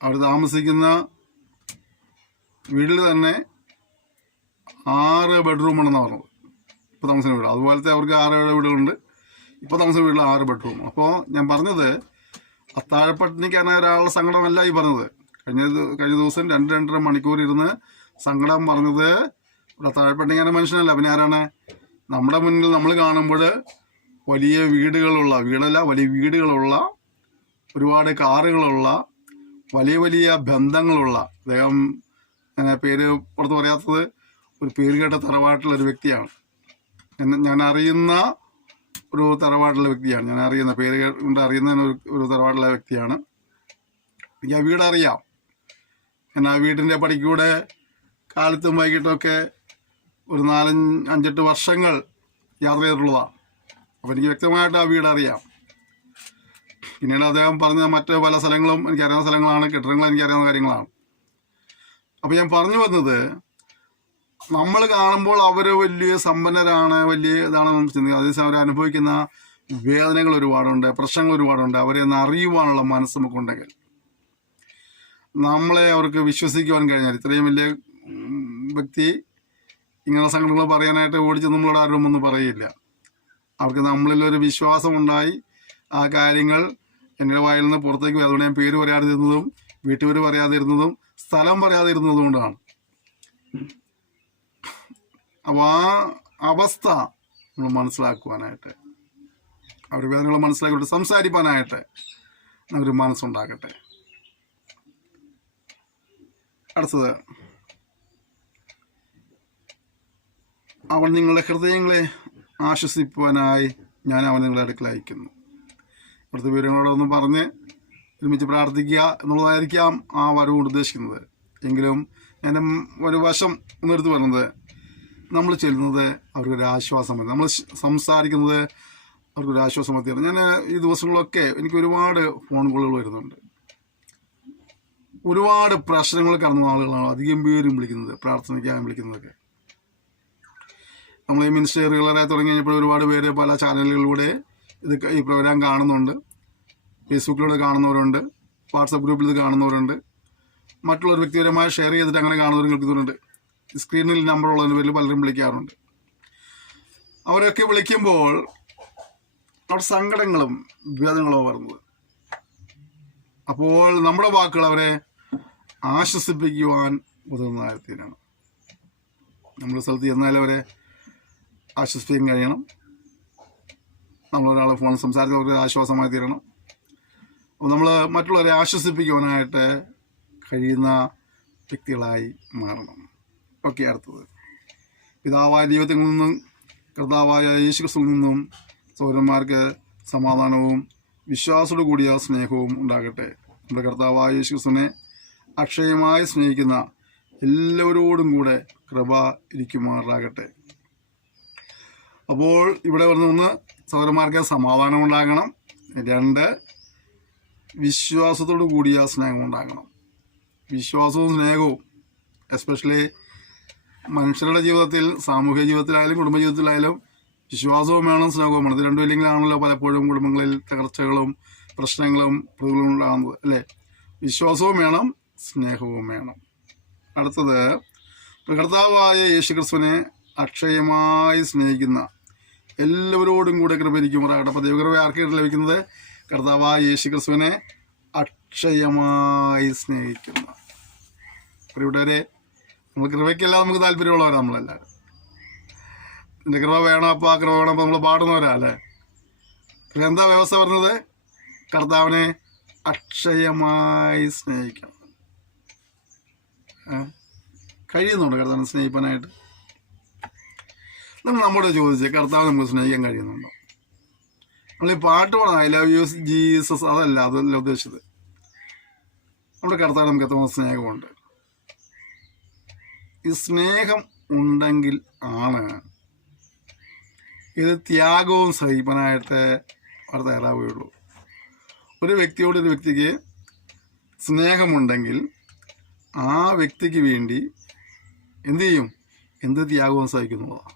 അവർ താമസിക്കുന്ന വീട്ടിൽ തന്നെ 6 ബെഡ്റൂമാണെന്ന് പറഞ്ഞത്. ഇപ്പോൾ താമസിക്കുന്ന വീട് അതുപോലത്തെ അവർക്ക് 6-7 വീടുകളുണ്ട്. ഇപ്പോൾ താമസിക്കുന്ന വീട്ടിൽ 6 ബെഡ്റൂം. അപ്പോൾ ഞാൻ പറഞ്ഞത് അത്താഴപ്പട്ടിണിക്കാണ് ഒരാളുടെ സങ്കടമല്ല ഈ പറഞ്ഞത്. കഴിഞ്ഞ ദിവസം 2.5 മണിക്കൂർ ഇരുന്ന് സങ്കടം പറഞ്ഞത് അത്താഴപ്പട്ടിണിക്കാരൻ മനുഷ്യനല്ല, പിന്നെ ആരാണ്? നമ്മുടെ മുന്നിൽ നമ്മൾ കാണുമ്പോൾ വലിയ വീടുകളുള്ള, വലിയ വീടുകളുള്ള, ഒരുപാട് കാറുകളുള്ള, വലിയ വലിയ ബന്ധങ്ങളുള്ള, അദ്ദേഹം പേര് പുറത്ത് പറയാത്തത് ഒരു പേര് കേട്ട തറവാട്ടിലൊരു വ്യക്തിയാണ്. ഞാൻ അറിയുന്ന ഒരു തറവാട്ടിലെ വ്യക്തിയാണ്. ഞാൻ അറിയുന്ന പേര് കൊണ്ട് അറിയുന്ന ഒരു തറവാട്ടിലെ വ്യക്തിയാണ്. എനിക്ക് ആ വീടറിയാം. ഞാൻ ആ വീടിൻ്റെ പടിക്കൂടെ കാലത്തും വൈകിട്ടൊക്കെ ഒരു 4-5-8 വർഷങ്ങൾ യാത്ര ചെയ്തിട്ടുള്ളതാണ്. അപ്പോൾ എനിക്ക് വ്യക്തമായിട്ട് ആ വീടറിയാം. പിന്നീട് അദ്ദേഹം പറഞ്ഞ മറ്റ് പല സ്ഥലങ്ങളും എനിക്കറിയാവുന്ന സ്ഥലങ്ങളാണ്, കെട്ടിടങ്ങൾ എനിക്കറിയാവുന്ന കാര്യങ്ങളാണ്. അപ്പോൾ ഞാൻ പറഞ്ഞു വന്നത്, നമ്മൾ കാണുമ്പോൾ അവർ വലിയ സമ്പന്നരാണ്, വലിയ ഇതാണെന്ന് നമ്മൾ ചിന്തിക്കുക. അതേസമയം അവർ അനുഭവിക്കുന്ന വേദനകൾ ഒരുപാടുണ്ട്, പ്രശ്നങ്ങൾ ഒരുപാടുണ്ട്. അവരെ ഒന്ന് അറിയുവാനുള്ള മനസ്സ് നമുക്കുണ്ടെങ്കിൽ, നമ്മളെ അവർക്ക് വിശ്വസിക്കുവാൻ കഴിഞ്ഞാൽ, ഇത്രയും വലിയ വ്യക്തി ഇങ്ങനെ സംഘടനകൾ പറയാനായിട്ട് ഓടിച്ച് നമ്മളോട് ആരും ഒന്നും പറയില്ല. അവർക്ക് നമ്മളിലൊരു വിശ്വാസമുണ്ടായി ആ കാര്യങ്ങൾ എൻ്റെ വായിൽ നിന്ന് പുറത്തേക്ക് വരും. അതുകൊണ്ട് ഞാൻ പേര് പറയാതിരുന്നതും വീട്ടുപേര് പറയാതിരുന്നതും സ്ഥലം പറയാതിരുന്നതും കൊണ്ടാണ്. അപ്പോൾ ആ അവസ്ഥ നമ്മൾ മനസ്സിലാക്കുവാനായിട്ട്, അവർ വേദനകൾ മനസ്സിലാക്കിയിട്ട് സംസാരിക്കാനായിട്ട് ഒരു മനസ്സുണ്ടാകട്ടെ. അടുത്തത്, അവൻ നിങ്ങളുടെ ഹൃദയങ്ങളെ ആശ്വസിപ്പാനായി ഞാൻ അവൻ നിങ്ങളുടെ അടുക്കൽ അയക്കുന്നു. ഇവിടുത്തെ വിവരങ്ങളോടൊന്നും പറഞ്ഞ് ഒരുമിച്ച് പ്രാർത്ഥിക്കുക എന്നുള്ളതായിരിക്കാം ആ വരവ് ഉദ്ദേശിക്കുന്നത്. എങ്കിലും ഞാൻ ഒരു വശം ഒന്നെടുത്ത് പറയുന്നത്, നമ്മൾ ചെല്ലുന്നത് അവർക്കൊരു ആശ്വാസം മതി, നമ്മൾ സംസാരിക്കുന്നത് അവർക്കൊരു ആശ്വാസം മതിയാണ്. ഞാൻ ഈ ദിവസങ്ങളിലൊക്കെ എനിക്ക് ഒരുപാട് ഫോൺ കോളുകൾ വരുന്നുണ്ട്. ഒരുപാട് പ്രശ്നങ്ങൾ കടന്ന ആളുകളാണ് അധികം പേരും വിളിക്കുന്നത്, പ്രാർത്ഥനയ്ക്കായി വിളിക്കുന്നതൊക്കെ. നമ്മൾ ഈ മിനിസ്റ്ററി റെഗുലറായി തുടങ്ങി കഴിഞ്ഞപ്പോൾ ഒരുപാട് പേര് പല ചാനലുകളിലൂടെ ഈ പ്രോഗ്രാം കാണുന്നുണ്ട്. ഫേസ്ബുക്കിലൂടെ കാണുന്നവരുണ്ട്, വാട്സപ്പ് ഗ്രൂപ്പിൽ ഇത് കാണുന്നവരുണ്ട്. മറ്റുള്ളൊരു വ്യക്തിപരമായി ഷെയർ ചെയ്തിട്ട് അങ്ങനെ കാണുന്നവരും കേൾക്കുന്നുണ്ട്. സ്ക്രീനിൽ നമ്പറുള്ളതിന് പേരിൽ പലരും വിളിക്കാറുണ്ട്. അവരൊക്കെ വിളിക്കുമ്പോൾ അവിടെ സങ്കടങ്ങളും വിവേദങ്ങളോ വരുന്നത്. അപ്പോൾ നമ്മുടെ വാക്കുകൾ അവരെ ആശ്വസിപ്പിക്കുവാൻ ഉതകുന്നതായിത്തീരണം. നമ്മുടെ സ്ഥലത്ത് ചെന്നാൽ അവരെ ആശ്വസിപ്പിക്കാൻ കഴിയണം. നമ്മളൊരാളെ ഫോൺ സംസാരിച്ച് അവർക്ക് ആശ്വാസമായി തീരണം. അപ്പോൾ നമ്മൾ മറ്റുള്ളവരെ ആശ്വസിപ്പിക്കുവാനായിട്ട് കഴിയുന്ന വ്യക്തികളായി മാറണം. ഓക്കെ, അടുത്തത് പിതാവായ ദൈവത്തിൽ നിന്നും കർത്താവായ യേശുക്രിസ്തുവിൽ നിന്നും സഹോദരന്മാർക്ക് സമാധാനവും വിശ്വാസത്തോടു കൂടിയ സ്നേഹവും ഉണ്ടാകട്ടെ. നമ്മുടെ കർത്താവായ യേശുക്രിസ്തുവിനെ അക്ഷയമായി സ്നേഹിക്കുന്ന എല്ലാവരോടും കൂടെ കൃപ ഇരിക്കുമാറാകട്ടെ. അപ്പോൾ ഇവിടെ ഒന്ന് സഹോദരന്മാർക്ക് സമാധാനം ഉണ്ടാകണം. 2, വിശ്വാസത്തോടു കൂടിയ സ്നേഹം ഉണ്ടാകണം. വിശ്വാസവും സ്നേഹവും എസ്പെഷ്യലി മനുഷ്യരുടെ ജീവിതത്തിൽ, സാമൂഹിക ജീവിതത്തിലായാലും കുടുംബജീവിതത്തിലായാലും വിശ്വാസവും വേണം, സ്നേഹവും വേണം. ഇത് രണ്ടും ഇല്ലെങ്കിലാണല്ലോ പലപ്പോഴും കുടുംബങ്ങളിൽ തകർച്ചകളും പ്രശ്നങ്ങളും പ്രതികളും ഉണ്ടാകുന്നത്, അല്ലേ? വിശ്വാസവും വേണം, സ്നേഹവും വേണം. അടുത്തത് കർത്താവായ യേശുക്രിസ്തുവിനെ അക്ഷയമായി സ്നേഹിക്കുന്ന എല്ലാവരോടും കൂടെ കൃപയിരിക്കുമാറാകട്ടെ. അപ്പോൾ ദൈവകൃപ ആർക്കായിട്ട് ലഭിക്കുന്നത്? കർത്താവായ യേശുക്രിസ്തുവിനെ അക്ഷയമായി സ്നേഹിക്കുന്ന. ഇവിടെ നമ്മൾ കൃപയ്ക്കെല്ലാം നമുക്ക് താല്പര്യമുള്ളവരാണ് നമ്മളെല്ലാവരും. എൻ്റെ കൃപ വേണം, അപ്പോൾ ആ കൃപ വേണം, അപ്പോൾ നമ്മൾ പാടുന്നവരാ, അല്ലേ? എന്താ വ്യവസ്ഥ പറഞ്ഞത്? കർത്താവിനെ അക്ഷയമായി സ്നേഹിക്കണം. കഴിയുന്നുണ്ടോ കർത്താവിനെ സ്നേഹിക്കാനായിട്ട്? നമ്മൾ നമ്മോട് ചോദിച്ചേ, കർത്താവ് നമുക്ക് സ്നേഹിക്കാൻ കഴിയുന്നുണ്ടോ? നമ്മൾ ഈ പാട്ട് പാടാം, ഐ ലവ് യു ജീസസ്, അതല്ല ഉദ്ദേശിച്ചത്. നമ്മുടെ കർത്താവ് നമുക്ക് എത്രമാത്രം സ്നേഹമുണ്ട്. ഈ സ്നേഹം ഉണ്ടെങ്കിൽ ആണ് ഇത് ത്യാഗവും സഹിക്കാനായിട്ട് അവർ തയ്യാറാവുകയുള്ളൂ. ഒരു വ്യക്തിയോട് ഒരു വ്യക്തിക്ക് സ്നേഹമുണ്ടെങ്കിൽ ആ വ്യക്തിക്ക് വേണ്ടി എന്ത് ചെയ്യും? എന്ത് ത്യാഗവും സഹിക്കുന്നതാണ്.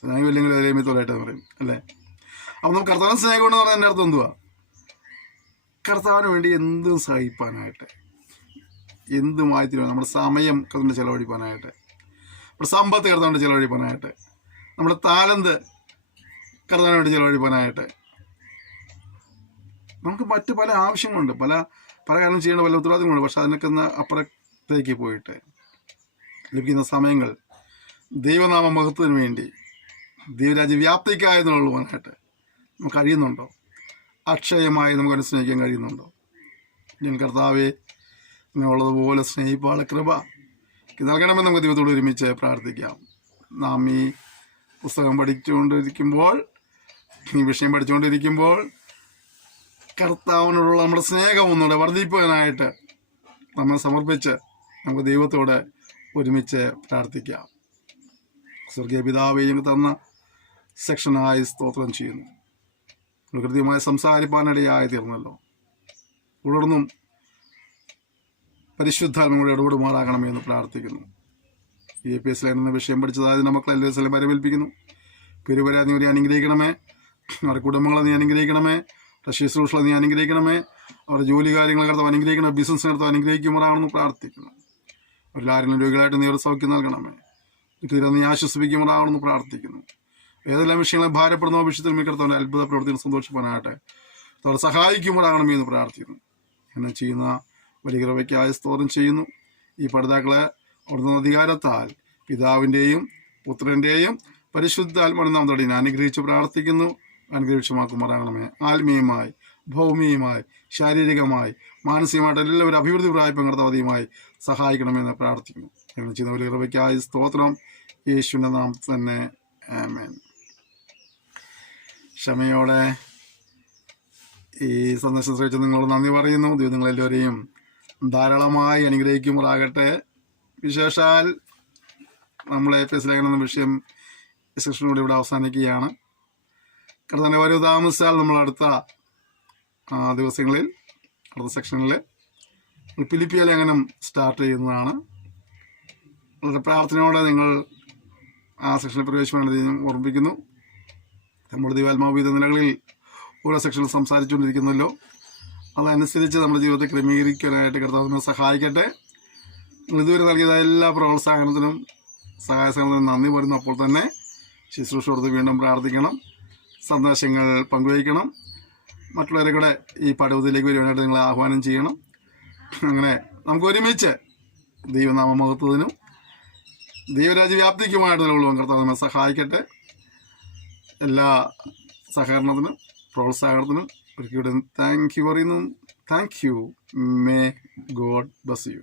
സ്നേഹമില്ലെങ്കിൽ അതിലേമി തൊലയിട്ട് പറയും, അല്ലേ? അപ്പം നമുക്ക് കർത്താവിന് സ്നേഹമുണ്ടെന്ന് പറഞ്ഞാൽ എൻ്റെ അർത്ഥം എന്തുവാ? കർത്താവിന് വേണ്ടി എന്തും സഹിപ്പാനായിട്ട്, എന്തുമായി തീരുമാനം, നമ്മുടെ സമയം കർത്താവിന് ചിലവഴിപ്പാനായിട്ട്, നമ്മുടെ സമ്പത്ത് കർത്താവിന് ചിലവഴിപ്പാനായിട്ട്, നമ്മുടെ താലന്ത് കർത്താവിന് വേണ്ടി ചിലവഴിപ്പാനായിട്ട്. നമുക്ക് മറ്റ് പല ആവശ്യങ്ങളുണ്ട്, പല കാര്യം ചെയ്യേണ്ട പല ഉത്തരവാദിത്തങ്ങളുണ്ട്. പക്ഷെ അതിനൊക്കെ അപ്പുറത്തേക്ക് പോയിട്ട് ലഭിക്കുന്ന സമയങ്ങൾ ദൈവനാമ മഹത്വത്തിന് വേണ്ടി, ദൈവരാജ്യ വ്യാപ്തിക്കായെന്നുള്ളതായിട്ട് നമുക്ക് കഴിയുന്നുണ്ടോ? അക്ഷയമായി നമുക്ക് സ്നേഹിക്കാൻ കഴിയുന്നുണ്ടോ? ഞാൻ കർത്താവെ ഉള്ളതുപോലെ സ്നേഹിപ്പാളെ കൃപ നൽകണമെന്ന് നമുക്ക് ദൈവത്തോട് ഒരുമിച്ച് പ്രാർത്ഥിക്കാം. നാം ഈ പുസ്തകം പഠിച്ചുകൊണ്ടിരിക്കുമ്പോൾ, ഈ വിഷയം പഠിച്ചുകൊണ്ടിരിക്കുമ്പോൾ കർത്താവിനോടുള്ള നമ്മുടെ സ്നേഹം ഒന്നുകൂടെ വർദ്ധിപ്പാനായിട്ട് നമ്മെ സമർപ്പിച്ച് നമുക്ക് ദൈവത്തോട് ഒരുമിച്ച് പ്രാർത്ഥിക്കാം. സ്വർഗീയ പിതാവേയും തന്ന സെക്ഷനായി സ്തോത്രം ചെയ്യുന്നു. കൃത്യമായി സംസാരിപ്പാനിടയായി തീർന്നല്ലോ. തുടർന്നും പരിശുദ്ധാത്മാവോട് ഇടപെടുമാറാകണമേ എന്ന് പ്രാർത്ഥിക്കുന്നു. EPS എന്ന വിഷയം പഠിച്ചതായത് മക്കളെല്ലാവരും സ്ഥലം വരവേൽപ്പിക്കുന്നു. പെരുവരാ നീ അനുഗ്രഹിക്കണമേ. അവരുടെ കുടുംബങ്ങളെ നീ അനുഗ്രഹിക്കണമേ. ശുശ്രൂഷകളെ നീ അനുഗ്രഹിക്കണമേ. അവരുടെ ജോലി കാര്യങ്ങൾ കർത്താവ് അനുഗ്രഹിക്കണം. ബിസിനസ് നടത്താൻ അനുഗ്രഹിക്കുമാറാണെന്ന് പ്രാർത്ഥിക്കുന്നു. അവരെല്ലാവരും രോഗികളായിട്ട് നീ ഒരു സൗഖ്യം നൽകണമേ. നീ ആശ്വസിപ്പിക്കുമാറാണെന്ന് പ്രാർത്ഥിക്കുന്നു. ഏതെല്ലാം വിഷയങ്ങളെ ഭാരപ്പെടുന്ന വിഷയത്തിൽ കർത്താവിൻ്റെ അത്ഭുത പ്രവർത്തികൾ സന്തോഷിപ്പാനായിട്ട് അവരെ സഹായിക്കുമാറാകണമേ എന്ന് പ്രാർത്ഥിക്കുന്നു. എന്നെ ചെയ്യുന്ന വലിയ കൃപയ്ക്കായി സ്തോത്രം ചെയ്യുന്നു. ഈ പഠിതാക്കളെ അവിടുന്ന് അധികാരത്താൽ പിതാവിൻ്റെയും പുത്രൻ്റെയും പരിശുദ്ധാത്മാവിന്റെ നാമത്തോടെ ഞാൻ അനുഗ്രഹിച്ച് പ്രാർത്ഥിക്കുന്നു. അനുഗ്രഹിച്ചുമാക്കുമാറാകണമേ. ആത്മീയമായി, ഭൗമികമായി, ശാരീരികമായി, മാനസികമായിട്ട് എല്ലാവരും അഭിവൃദ്ധി പ്രായപ്പം കർത്താവധിയുമായി സഹായിക്കണമെന്ന് പ്രാർത്ഥിക്കുന്നു. അങ്ങനെ ചെയ്യുന്ന വലിയ കൃപയ്ക്കായി സ്തോത്രം. യേശുവിൻ്റെ നാമത്തിൽ തന്നെ ആമേൻ. ക്ഷമയോടെ ഈ സന്ദേശം ശ്രമിച്ച് നിങ്ങളോട് നന്ദി പറയുന്നു. ദൈവം നിങ്ങളെല്ലാവരെയും ധാരാളമായി അനുഗ്രഹിക്കുമാറാകട്ടെ. വിശേഷാൽ നമ്മളെ EPS എന്ന വിഷയം സെക്ഷനിലൂടെ ഇവിടെ അവസാനിക്കുകയാണ്. കർത്താവിൻ്റെ വരവ് താമസിച്ചാൽ നമ്മൾ അടുത്ത ദിവസങ്ങളിൽ അടുത്ത സെക്ഷനിൽ ഫിലിപ്പിയ ലേഖനം സ്റ്റാർട്ട് ചെയ്യുന്നതാണ്. വളരെ പ്രാർത്ഥനയോടെ നിങ്ങൾ ആ സെക്ഷനിൽ പ്രവേശിക്കുവാൻ ഓർമ്മിപ്പിക്കുന്നു. നമ്മുടെ ദൈവാത്മാവിധ നിലകളിൽ ഓരോ സെക്ഷനിൽ സംസാരിച്ചുകൊണ്ടിരിക്കുന്നല്ലോ. അതനുസരിച്ച് നമ്മുടെ ജീവിതത്തെ ക്രമീകരിക്കാനായിട്ട് കർത്താവ് നമ്മെ സഹായിക്കട്ടെ. നിങ്ങൾ ഇതുവരെ നൽകിയ എല്ലാ പ്രോത്സാഹനത്തിനും സഹായ സഹകരണത്തിനും നന്ദി പറയുന്നു. അപ്പോൾ തന്നെ ശുശ്രൂഷയോടത്ത് വീണ്ടും പ്രാർത്ഥിക്കണം, സന്ദേശങ്ങൾ പങ്കുവയ്ക്കണം, മറ്റുള്ളവരെ കൂടെ ഈ പഠനത്തിലേക്ക് വരുവാനായിട്ട് നിങ്ങൾ ആഹ്വാനം ചെയ്യണം. അങ്ങനെ നമുക്ക് ഒരുമിച്ച് ദൈവനാമമഹത്വത്തിനും ദൈവരാജ്യ വ്യാപ്തിക്കുമായിട്ട് നിലകൊള്ളുവാൻ കർത്താവ് നമ്മെ സഹായിക്കട്ടെ. എല്ലാ സഹകരണത്തിനും പ്രോത്സാഹനത്തിനും ഒരിക്കലും താങ്ക് യു പറയുന്നു. Thank you. May God bless you.